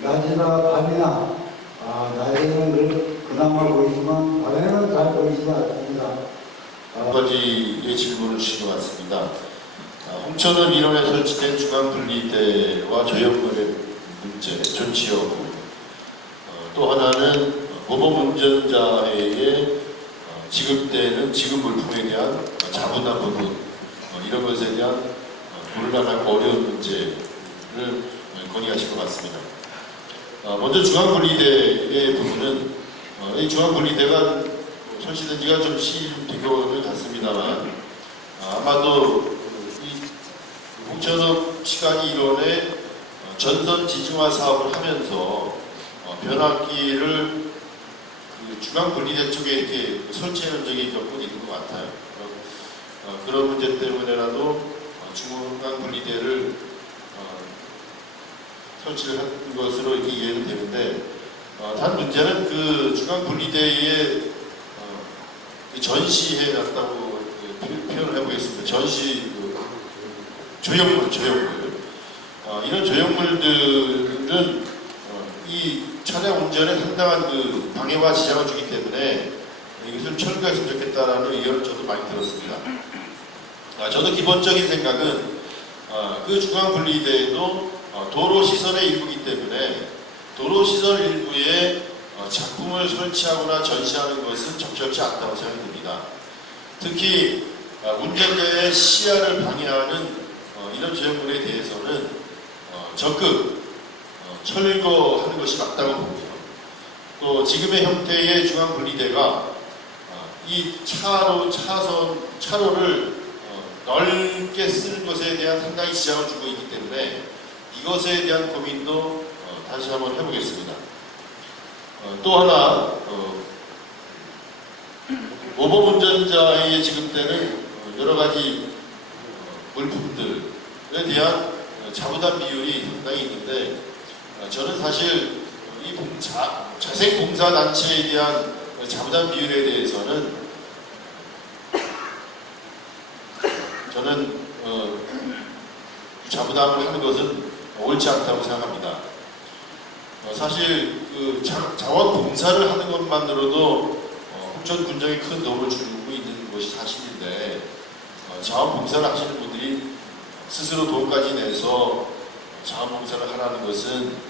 낮이나 밤이나 낮에는 그나마 보이지만 밤에는 잘 보이지 않습니다. 한 가지의 질문을 주셔왔습니다. 홍천은 일원에 설치된 중앙분리대와 조형물의 문제, 존치여부, 또 하나는 모범 운전자에게 지급되는 지급 물품에 대한 자부나 부분, 이런 것에 대한 곤란하고 어려운 문제를 건의하실 것 같습니다. 먼저 중앙분리대의 부분은 이 중앙분리대가 설치된 지가 좀 시일된 것 같습니다만 아마도 이 홍천읍 시가지 일원의 전선 지중화 사업을 하면서 변압기를 중앙분리대 쪽에 이렇게 설치하는 적이 몇 번 있는 것 같아요. 그런 문제 때문에라도 중앙분리대를 설치를 한 것으로 이렇게 이해는 되는데, 단 문제는 그 중앙분리대에 전시해놨다고 표현을 해보겠습니다. 전시 조형물. 이런 조형물들은 이 차량 운전에 상당한 그 방해와 지장을 주기 때문에 이것을 철거했으면 좋겠다라는 의견을 저도 많이 들었습니다. 저도 기본적인 생각은 그 중앙분리대에도 도로시설의 일부이기 때문에 도로시설 일부에 작품을 설치하거나 전시하는 것은 적절치 않다고 생각됩니다. 특히 운전자의 시야를 방해하는 이런 조형물에 대해서는 적극 철거하는 것이 맞다고 봅니다. 또 지금의 형태의 중앙분리대가 이 차로를 넓게 쓰는 것에 대한 상당히 지장을 주고 있기 때문에 이것에 대한 고민도 다시 한번 해보겠습니다. 또 하나 모범 운전자에게 지급되는 여러 가지 물품들에 대한 자부담 비율이 상당히 있는데 저는 사실 이 자생봉사단체에 대한 자부담 비율에 대해서는 저는 자부담을 하는 것은 옳지 않다고 생각합니다. 사실 그 자원봉사를 하는 것만으로도 홍천 군정에 큰 도움을 주고 있는 것이 사실인데 자원봉사를 하시는 분들이 스스로 돈까지 내서 자원봉사를 하라는 것은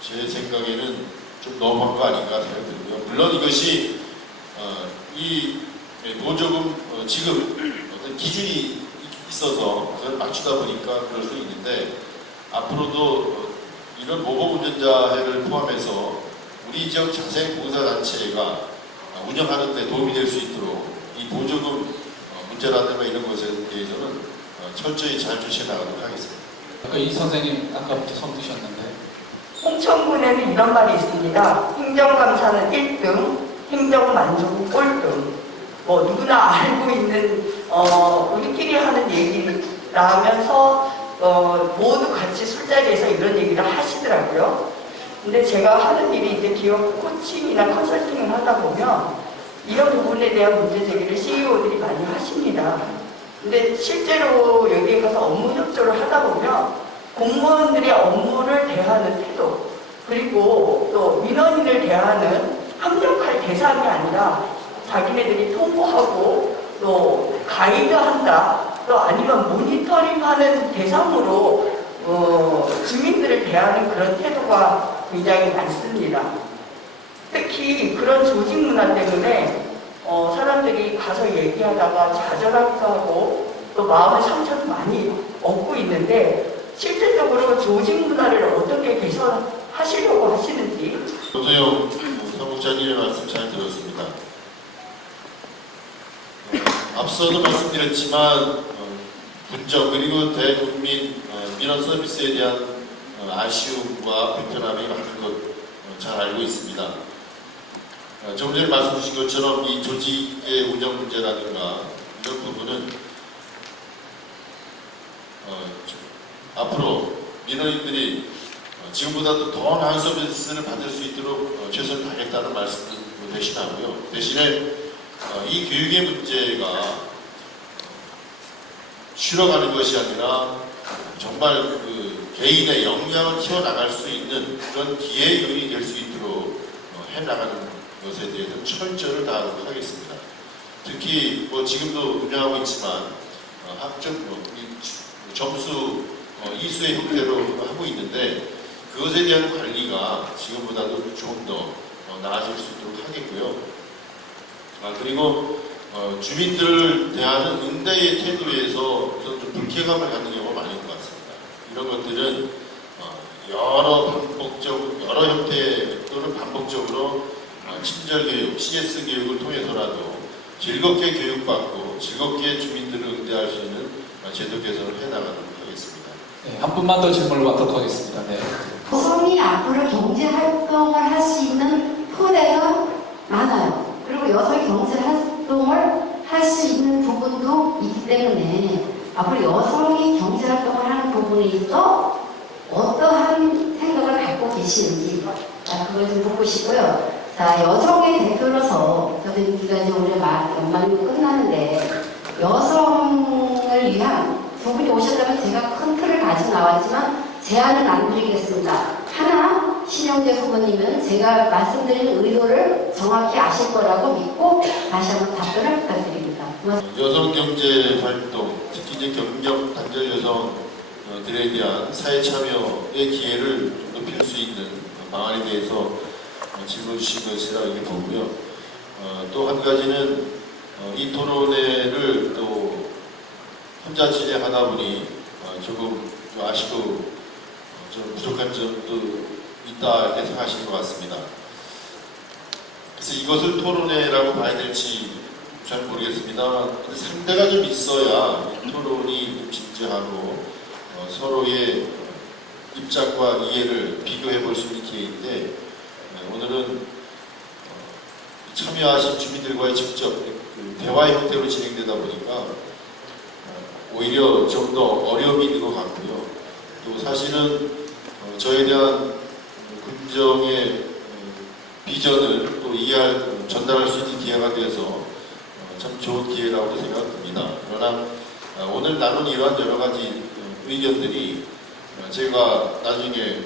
제 생각에는 좀 너무한 거 아닌가 생각이 들고요. 물론 이것이 이 보조금 지금 어떤 기준이 있어서 그걸 맞추다 보니까 그럴 수 있는데 앞으로도 이런 모범 운전자회를 포함해서 우리 지역 자생봉사단체가 운영하는 데 도움이 될 수 있도록 이 보조금 문제라든가 이런 것에 대해서는 철저히 잘 주시해 나가도록 하겠습니다. 이 선생님 아까부터 손 드셨는데 홍천군에는 이런 말이 있습니다. 행정감사는 1등, 행정만족은 꼴등. 뭐 누구나 알고 있는 우리끼리 하는 얘기라면서 모두 같이 술자리에서 이런 얘기를 하시더라고요. 근데 제가 하는 일이 이제 기업 코칭이나 컨설팅을 하다 보면 이런 부분에 대한 문제 제기를 CEO들이 많이 하십니다. 근데 실제로 여기에 가서 업무 협조를 하다 보면 공무원들의 업무를 대하는 태도, 그리고 또 민원인을 대하는 합력할 대상이 아니라 자기네들이 통보하고 또 가이드한다, 또 아니면 모니터링하는 대상으로 주민들을 대하는 그런 태도가 굉장히 많습니다. 특히 그런 조직 문화 때문에 사람들이 가서 얘기하다가 좌절하기도 하고 또 마음의 상처도 많이 얻고 있는데 실질적으로 조직 문화를 어떻게 개선하시려고 하시는지. 조소영 사무국장님의 말씀 잘 들었습니다. 앞서도 말씀드렸지만 군정 그리고 대국민 민원 서비스에 대한 아쉬움과 불편함이 많은 것 잘 알고 있습니다. 조금 전에 말씀 주신 것처럼 이 조직의 운영 문제라든가 이런 부분은 앞으로 민원인들이 지금보다도 더 나은 서비스를 받을 수 있도록 최선을 다하겠다는 말씀도 대신하고요. 대신에 이 교육의 문제가 쉬러 가는 것이 아니라 정말 그 개인의 역량을 키워나갈 수 있는 그런 기회 요인이 될 수 있도록 해나가는 것에 대해서 철저를 다하도록 하겠습니다. 특히 뭐 지금도 운영하고 있지만 학점 점수 이수의 형태로 하고 있는데 그것에 대한 관리가 지금보다도 좀 더 나아질 수 있도록 하겠고요. 그리고 주민들을 대하는 응대의 태도에서 우선 좀 불쾌감을 갖는 경우가 많은 것 같습니다. 이런 것들은 여러 형태 또는 반복적으로 친절 교육, CS 교육을 통해서라도 즐겁게 교육받고 즐겁게 주민들을 응대할 수 있는 제도 개선을 해나가도록 하겠습니다. 네, 한 분만 더 질문을 받도록 하겠습니다. 네. 여성이 앞으로 경제 활동을 할 수 있는 토대가 많아요. 그리고 여성이 경제 활동을 할 수 있는 부분도 있기 때문에 앞으로 여성이 경제 활동을 하는 부분에 있어 어떠한 생각을 갖고 계시는지 그걸 좀 보고 싶고요. 자, 여성의 대표로서 저도 임기가 이제 올해 연말이 끝나는데 여성을 위한 두 분이 오셨다면 제가 큰 틀을 가지고 나왔지만 제안은 안 드리겠습니다. 하나, 신영재 후보님은 제가 말씀드린 의도를 정확히 아실 거라고 믿고 다시 한번 답변을 부탁드립니다. 여성 경제 활동, 특히 이제 경력 단절 여성들에 대한 사회 참여의 기회를 좀 높일 수 있는 방안에 대해서 질문 주신 것이라 이렇게 보고요. 또 한 가지는 이 토론회를 또 혼자 진행하다 보니 조금 좀 아쉽고 좀 부족한 점도 있다 이렇게 생각하시는 것 같습니다. 그래서 이것을 토론회라고 봐야 될지 잘 모르겠습니다. 상대가 좀 있어야 토론이 좀 진지하고 서로의 입장과 이해를 비교해 볼 수 있는 기회인데 오늘은 참여하신 주민들과의 직접 대화 형태로 진행되다 보니까 오히려 좀 더 어려움이 있는 것 같고요. 또 사실은 저에 대한 군정의 비전을 또 전달할 수 있는 기회가 돼서 참 좋은 기회라고 생각됩니다. 그러나 오늘 나눈 이러한 여러 가지 의견들이 제가 나중에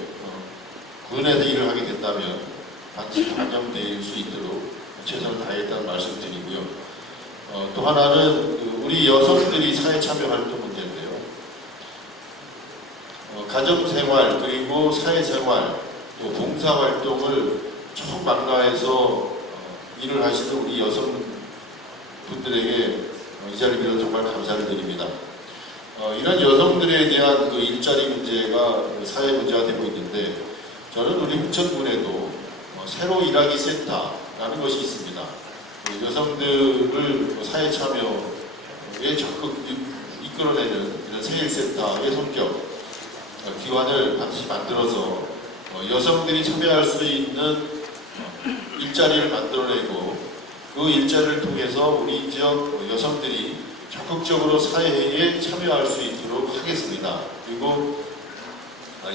군에서 일을 하게 된다면 반드시 반영될 수 있도록 최선을 다하겠다는 말씀 드리고요. 또 하나는 우리 여성들이 사회 참여 활동 문제인데요. 가정생활 그리고 사회생활 또 봉사활동을 총망라해서 일을 하시는 우리 여성분들에게 이 자리에 빌어 정말 감사를 드립니다. 이런 여성들에 대한 그 일자리 문제가 사회 문제가 되고 있는데 저는 우리 홍천군에도 새로 일하기 센터라는 것이 있습니다. 여성들을 사회 참여에 적극 이끌어내는 이런 세일센터의 성격 기관을 반드시 만들어서 여성들이 참여할 수 있는 일자리를 만들어내고 그 일자리를 통해서 우리 지역 여성들이 적극적으로 사회에 참여할 수 있도록 하겠습니다. 그리고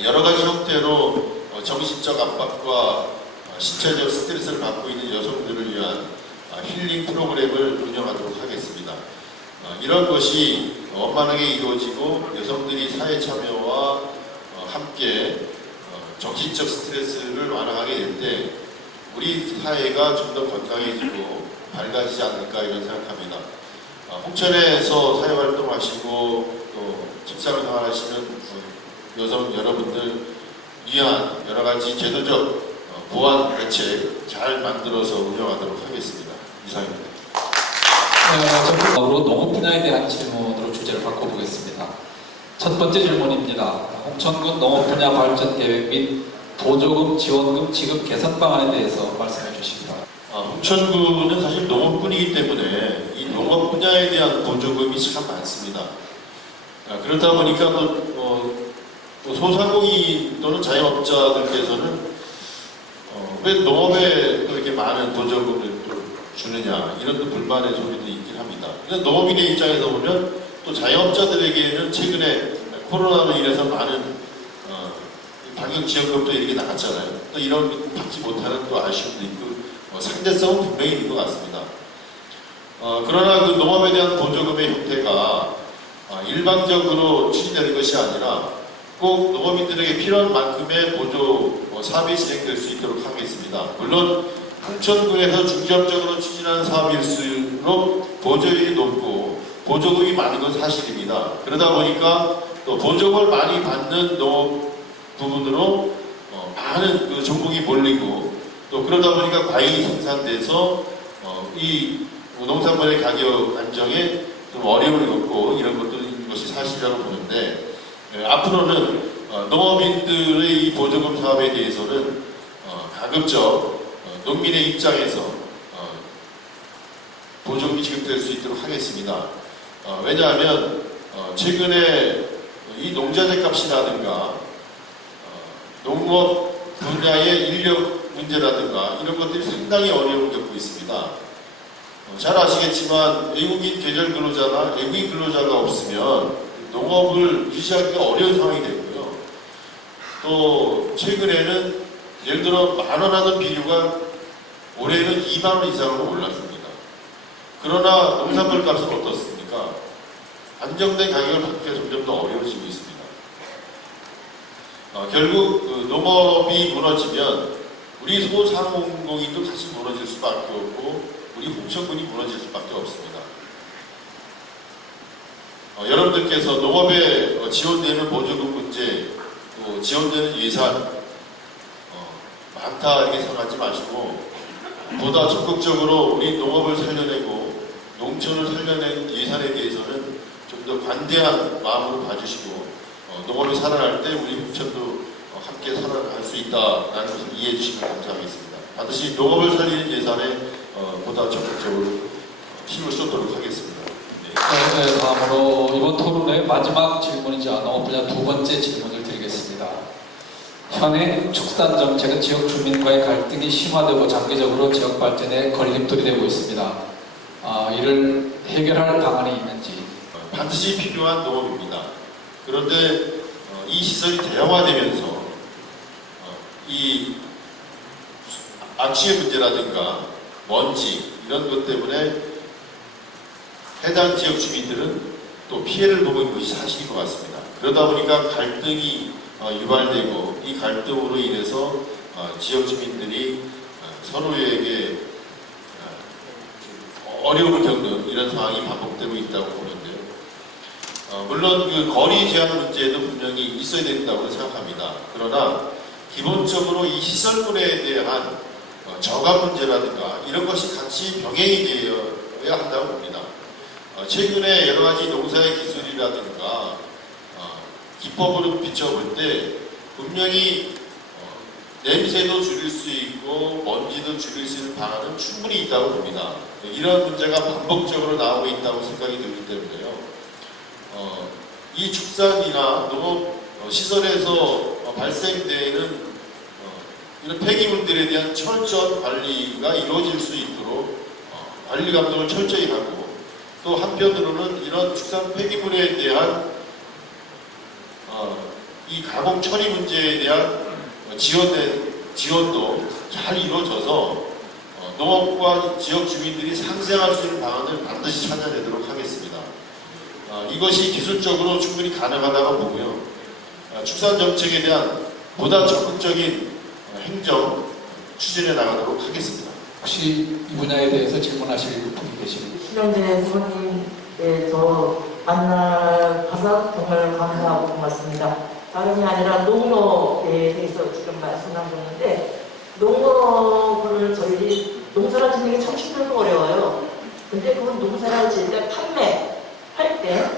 여러 가지 형태로 정신적 압박과 신체적 스트레스를 받고 있는 여성들을 위한 힐링 프로그램을 운영하도록 하겠습니다. 이런 것이 원만하게 이루어지고 여성들이 사회 참여와 함께 정신적 스트레스를 완화하게 될 때 우리 사회가 좀 더 건강해지고 밝아지지 않을까 이런 생각합니다. 홍천에서 사회활동하시고 또 직장생활하시는 여성 여러분들 위한 여러 가지 제도적 보완 대책 잘 만들어서 운영하도록 하겠습니다. 이상입니다. 전국적으로 농업 분야에 대한 질문으로 주제를 바꿔보겠습니다. 첫 번째 질문입니다. 홍천군 농업 분야 발전 계획 및 보조금, 지원금, 지급 개선 방안에 대해서 말씀해 주십니다. 홍천군은 사실 농업군이기 때문에 이 농업 분야에 대한 보조금이 참 많습니다. 그렇다 보니까 또 소상공인 또는 자영업자들께서는 왜 농업에 또 이렇게 많은 보조금을 또 주느냐 이런 또 불만의 소리도 있긴 합니다. 그래서 농업인의 입장에서 보면 또 자영업자들에게는 최근에 코로나로 인해서 많은 방역 지원금도 이렇게 나갔잖아요. 또 이런 받지 못하는 또 아쉬움도 있고 상대성은 분명히 있는 것 같습니다. 그러나 그 농업에 대한 보조금의 형태가 일방적으로 추진되는 것이 아니라 꼭 농업인들에게 필요한 만큼의 보조 사업이 진행될 수 있도록 하겠습니다. 물론 홍천군에서 중점적으로 추진하는 사업일수록 보조율이 높고 보조금이 많은 건 사실입니다. 그러다 보니까 또 보조금을 많이 받는 농업 부분으로 많은 그 종목이 몰리고 또 그러다 보니까 과잉이 생산돼서 이 농산물의 가격 안정에 좀 어려움을 겪고 이런 것이 사실이라고 보는데 앞으로는 농업인들의 이 보조금 사업에 대해서는 가급적 농민의 입장에서 보조금이 지급될 수 있도록 하겠습니다. 왜냐하면 최근에 이 농자재 값이라든가 농업 분야의 인력 문제라든가 이런 것들이 상당히 어려움을 겪고 있습니다. 잘 아시겠지만 외국인 계절 근로자나 외국인 근로자가 없으면 농업을 유지하기가 어려운 상황이 되고요. 또 최근에는 예를 들어 10,000원 하던 비료가 올해는 20,000원 이상으로 올랐습니다. 그러나 농산물 값은 어떻습니까? 안정된 가격을 받기가 점점 더 어려워지고 있습니다. 결국 그 농업이 무너지면 우리 소상공인도 같이 무너질 수밖에 없고 우리 홍천군이 무너질 수밖에 없습니다. 여러분들께서 농업에 지원되는 보조금 문제, 또 지원되는 예산 많다 이렇게 생각하지 마시고 보다 적극적으로 우리 농업을 살려내고 농촌을 살려낸 예산에 대해서는 좀 더 관대한 마음으로 봐주시고 농업이 살아날 때 우리 홍천도 함께 살아갈 수 있다라는 것을 이해해 주시면 감사하겠습니다. 반드시 농업을 살리는 예산에 보다 적극적으로 힘을 쏟도록 하겠습니다. 네, 다음으로 이번 토론의 마지막 질문이자 농업 분야 두 번째 질문을 드리겠습니다. 현행 축산 정책은 지역 주민과의 갈등이 심화되고 장기적으로 지역 발전에 걸림돌이 되고 있습니다. 이를 해결할 방안이 있는지. 반드시 필요한 농업입니다. 그런데 이 시설이 대형화되면서 이 악취의 문제라든가 먼지 이런 것 때문에 해당 지역 주민들은 또 피해를 보고 있는 것이 사실인 것 같습니다. 그러다 보니까 갈등이 유발되고 이 갈등으로 인해서 지역 주민들이 서로에게 어려움을 겪는 이런 상황이 반복되고 있다고 보는데요. 물론 그 거리 제한 문제도 분명히 있어야 된다고 생각합니다. 그러나 기본적으로 이 시설물에 대한 저감 문제라든가 이런 것이 같이 병행이 되어야 한다고 봅니다. 최근에 여러 가지 농사의 기술이라든가 기법으로 비춰볼 때 분명히 냄새도 줄일 수 있고 먼지도 줄일 수 있는 방안은 충분히 있다고 봅니다. 이런 문제가 반복적으로 나오고 있다고 생각이 들기 때문에요. 이 축산이나 농업 시설에서 발생되는 이런 폐기물들에 대한 철저한 관리가 이루어질 수 있도록 관리 감독을 철저히 하고 또 한편으로는 이런 축산 폐기물에 대한 이 가공 처리 문제에 대한 지원도 잘 이루어져서 농업과 지역 주민들이 상생할 수 있는 방안을 반드시 찾아내도록 하겠습니다. 이것이 기술적으로 충분히 가능하다고 보고요. 축산 정책에 대한 보다 적극적인 행정 추진해 나가도록 하겠습니다. 혹시 이 분야에 대해서 질문하실 분이 계십니까? 신영재 부모님께 저 만나봐서 정말 감사하고 고맙습니다. 다름이 아니라 농업에 대해서 지금 말씀 나눴는데 농업을 저희들이 농사를 짓는 게 참 힘들고 어려워요. 근데 그건 농사를 지을 때 판매할 때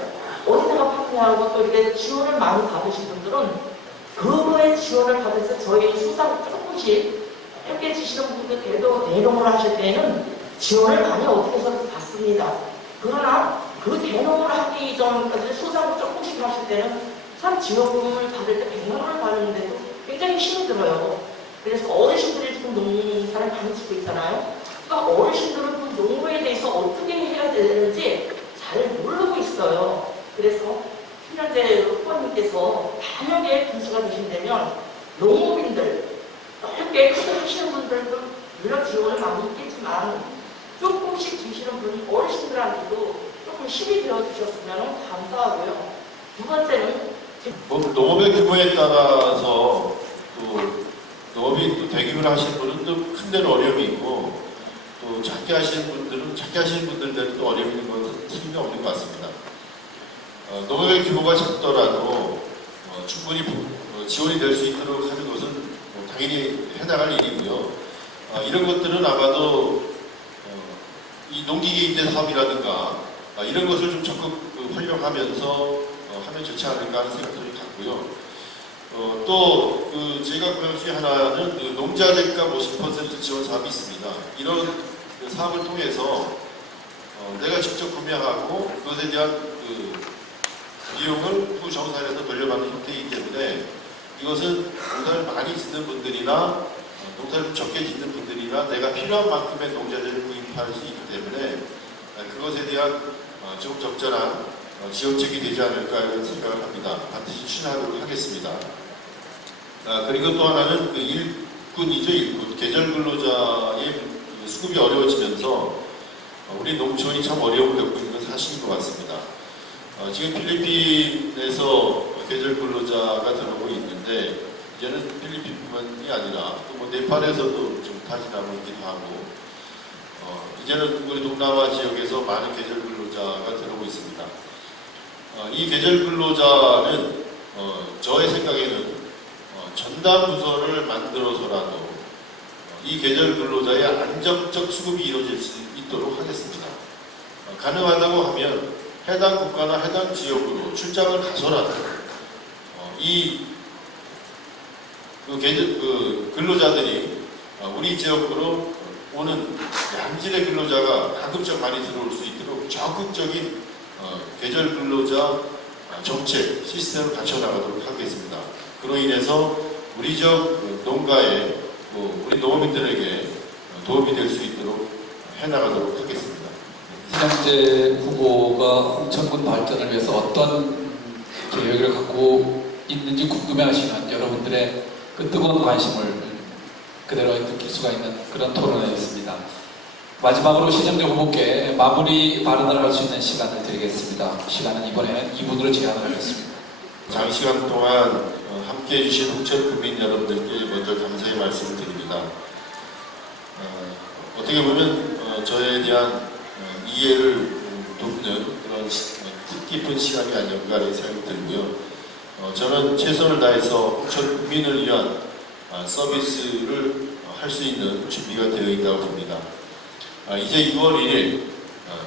어디다가 판매하고 또 이렇게 지원을 많이 받으신 분들은 그거에 지원을 받아서 저희 수상 조금씩 함께 지시는 분들께도 대농을 하실 때는 지원을 많이 어떻게 해서 받습니다. 그러나 그 대농을 하기 전까지 수상 조금씩 하실 때는 참 지원금을 받을 때 100만 원을 받는데도 굉장히 힘이 들어요. 그래서 어르신들이 지금 농사를 많이 짓고 있잖아요. 그러니까 어르신들은 그 농부에 대해서 어떻게 해야 되는지 잘 모르고 있어요. 그래서 신현재 후보님께서 만약에 군수가 되신다면 농업인들 넓게 크게 하시는 분들도 물론 지원을 많이 있겠지만 조금씩 주시는 분 어르신들한테도 조금 힘이 되어주셨으면 감사하고요. 두 번째는 뭐 농업의 규모에 따라서 또 농업이 또 대규모로 하시는 분은 또 큰 데는 어려움이 있고 또 작게 하시는 분들대로 또 어려움이 있는 건 틀림이 없는 것 같습니다. 농업의 규모가 작더라도 충분히 지원이 될 수 있도록 하는 것은 당연히 해나갈 일이고요. 이런 것들은 아마도 이 농기계 인재 사업이라든가 이런 것을 좀 적극 활용하면서 하면 좋지 않을까 하는 생각들이 갖고요. 또 제가 고용 중에 하나는 농자 대가 50% 지원 사업이 있습니다. 이런 사업을 통해서 내가 직접 구매하고 그것에 대한 비용을 후 정산해서 돌려받는 형태이기 때문에 이것은 농사를 많이 짓는 분들이나 농사를 적게 짓는 분들이나 내가 필요한 만큼의 농자재를 구입할 수 있기 때문에 그것에 대한 좀 적절한 지원책이 되지 않을까 이런 생각을 합니다. 반드시 추진하도록 하겠습니다. 그리고 또 하나는 일꾼이죠. 일꾼. 계절 근로자의 수급이 어려워지면서 우리 농촌이 참 어려움을 겪고 있는 건 사실인 것 같습니다. 지금 필리핀에서 계절 근로자가 들어오고 있는데 이제는 필리핀뿐만이 아니라 또 뭐 네팔에서도 좀 타진하고 있기도 하고 이제는 우리 동남아 지역에서 많은 계절 근로자가 들어오고 있습니다. 이 계절 근로자는 저의 생각에는 전담 부서를 만들어서라도 이 계절 근로자의 안정적 수급이 이루어질 수 있도록 하겠습니다. 가능하다고 하면 해당 국가나 해당 지역으로 출장을 가서라도 근로자들이 우리 지역으로 오는 양질의 근로자가 가급적 많이 들어올 수 있도록 적극적인 계절 근로자 정책 시스템을 갖춰나가도록 하겠습니다. 그로 인해서 우리 지역 농가에 우리 농업인들에게 도움이 될 수 있도록 해나가도록 하겠습니다. 신영재 후보가 홍천군 발전을 위해서 어떤 계획을 갖고 있는지 궁금해하시는 여러분들의 그 뜨거운 관심을 그대로 느낄 수가 있는 그런 토론회였습니다. 마지막으로 신영재 후보께 마무리 발언을 할 수 있는 시간을 드리겠습니다. 시간은 이번에는 2분으로 제한을 하겠습니다. 장시간 동안 함께해 주신 홍천 국민 여러분들께 먼저 감사의 말씀을 드립니다. 어떻게 보면 저에 대한 이해를 돕는 그런 뜻깊은 시간이 아닌가 하는 생각이 들고요. 저는 최선을 다해서 홍천 국민을 위한 서비스를 할 수 있는 준비가 되어 있다고 봅니다. 이제 6월 1일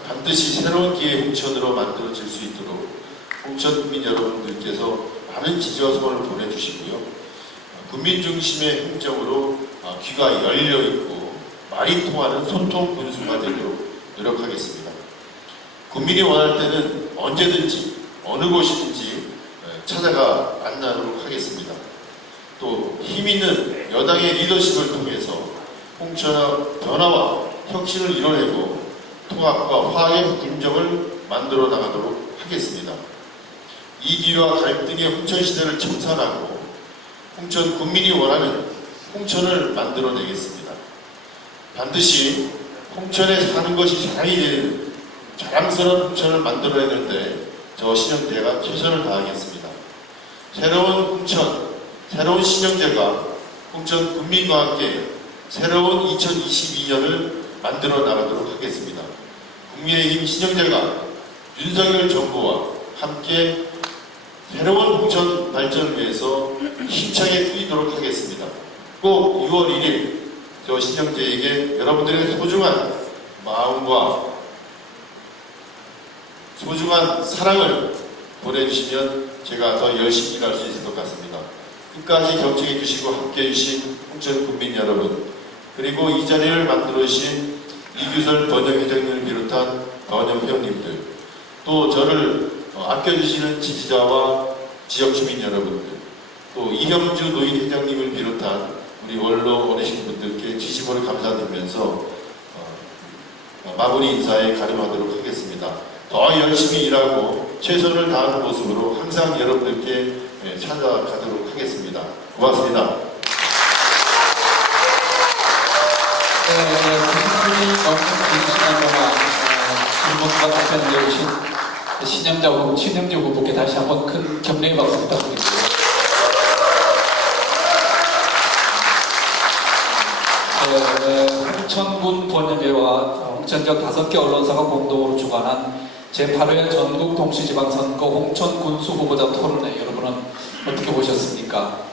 반드시 새로운 기회 홍천으로 만들어질 수 있도록 홍천 국민 여러분들께서 많은 지지와 소원을 보내주시고요. 국민 중심의 행정으로 귀가 열려있고 말이 통하는 소통 군수가 되도록 노력하겠습니다. 국민이 원할 때는 언제든지 어느 곳이든지 찾아가 만나도록 하겠습니다. 또 힘있는 여당의 리더십을 통해서 홍천의 변화와 혁신을 이뤄내고 통합과 화해 분정을 만들어 나가도록 하겠습니다. 이기와 갈등의 홍천시대를 청산하고 홍천 국민이 원하는 홍천을 만들어내겠습니다. 반드시 홍천에 사는 것이 자랑이 되는 자랑스러운 홍천을 만들어내는데 저 신영재가 최선을 다하겠습니다. 새로운 홍천, 새로운 신영재가 홍천 국민과 함께 새로운 2022년을 만들어 나가도록 하겠습니다. 국민의힘 신영재가 윤석열 정부와 함께 새로운 홍천 발전을 위해서 힘차게 뛰도록 하겠습니다. 꼭 6월 1일 저 신영재에게 여러분들의 소중한 마음과 소중한 사랑을 보내주시면 제가 더 열심히 일할 수 있을 것 같습니다. 끝까지 경청해 주시고 함께해 주신 홍천 국민 여러분, 그리고 이 자리를 만들어 주신 이규설 번영회장님을 비롯한 번영 회원님들, 또 저를 아껴주시는 지지자와 지역 주민 여러분들, 또 이형주 노인 회장님을 비롯한 우리 원로 어르신분들께 진심으로 감사드리면서 마무리 인사에 가림하도록 하겠습니다. 더 열심히 일하고 최선을 다하는 모습으로 항상 여러분들께 찾아가도록 하겠습니다. 고맙습니다. 네, 90분이 넘는 긴 시간 동안 질문 질문과 답변해 주신 신영주 후보께 다시 한번 큰 격려의 박수 부탁드립니다. 홍천군 번영회와 홍천지역 5개 언론사가 공동으로 주관한 제8회 전국 동시지방선거 홍천군수 후보자 토론회 여러분은 어떻게 보셨습니까?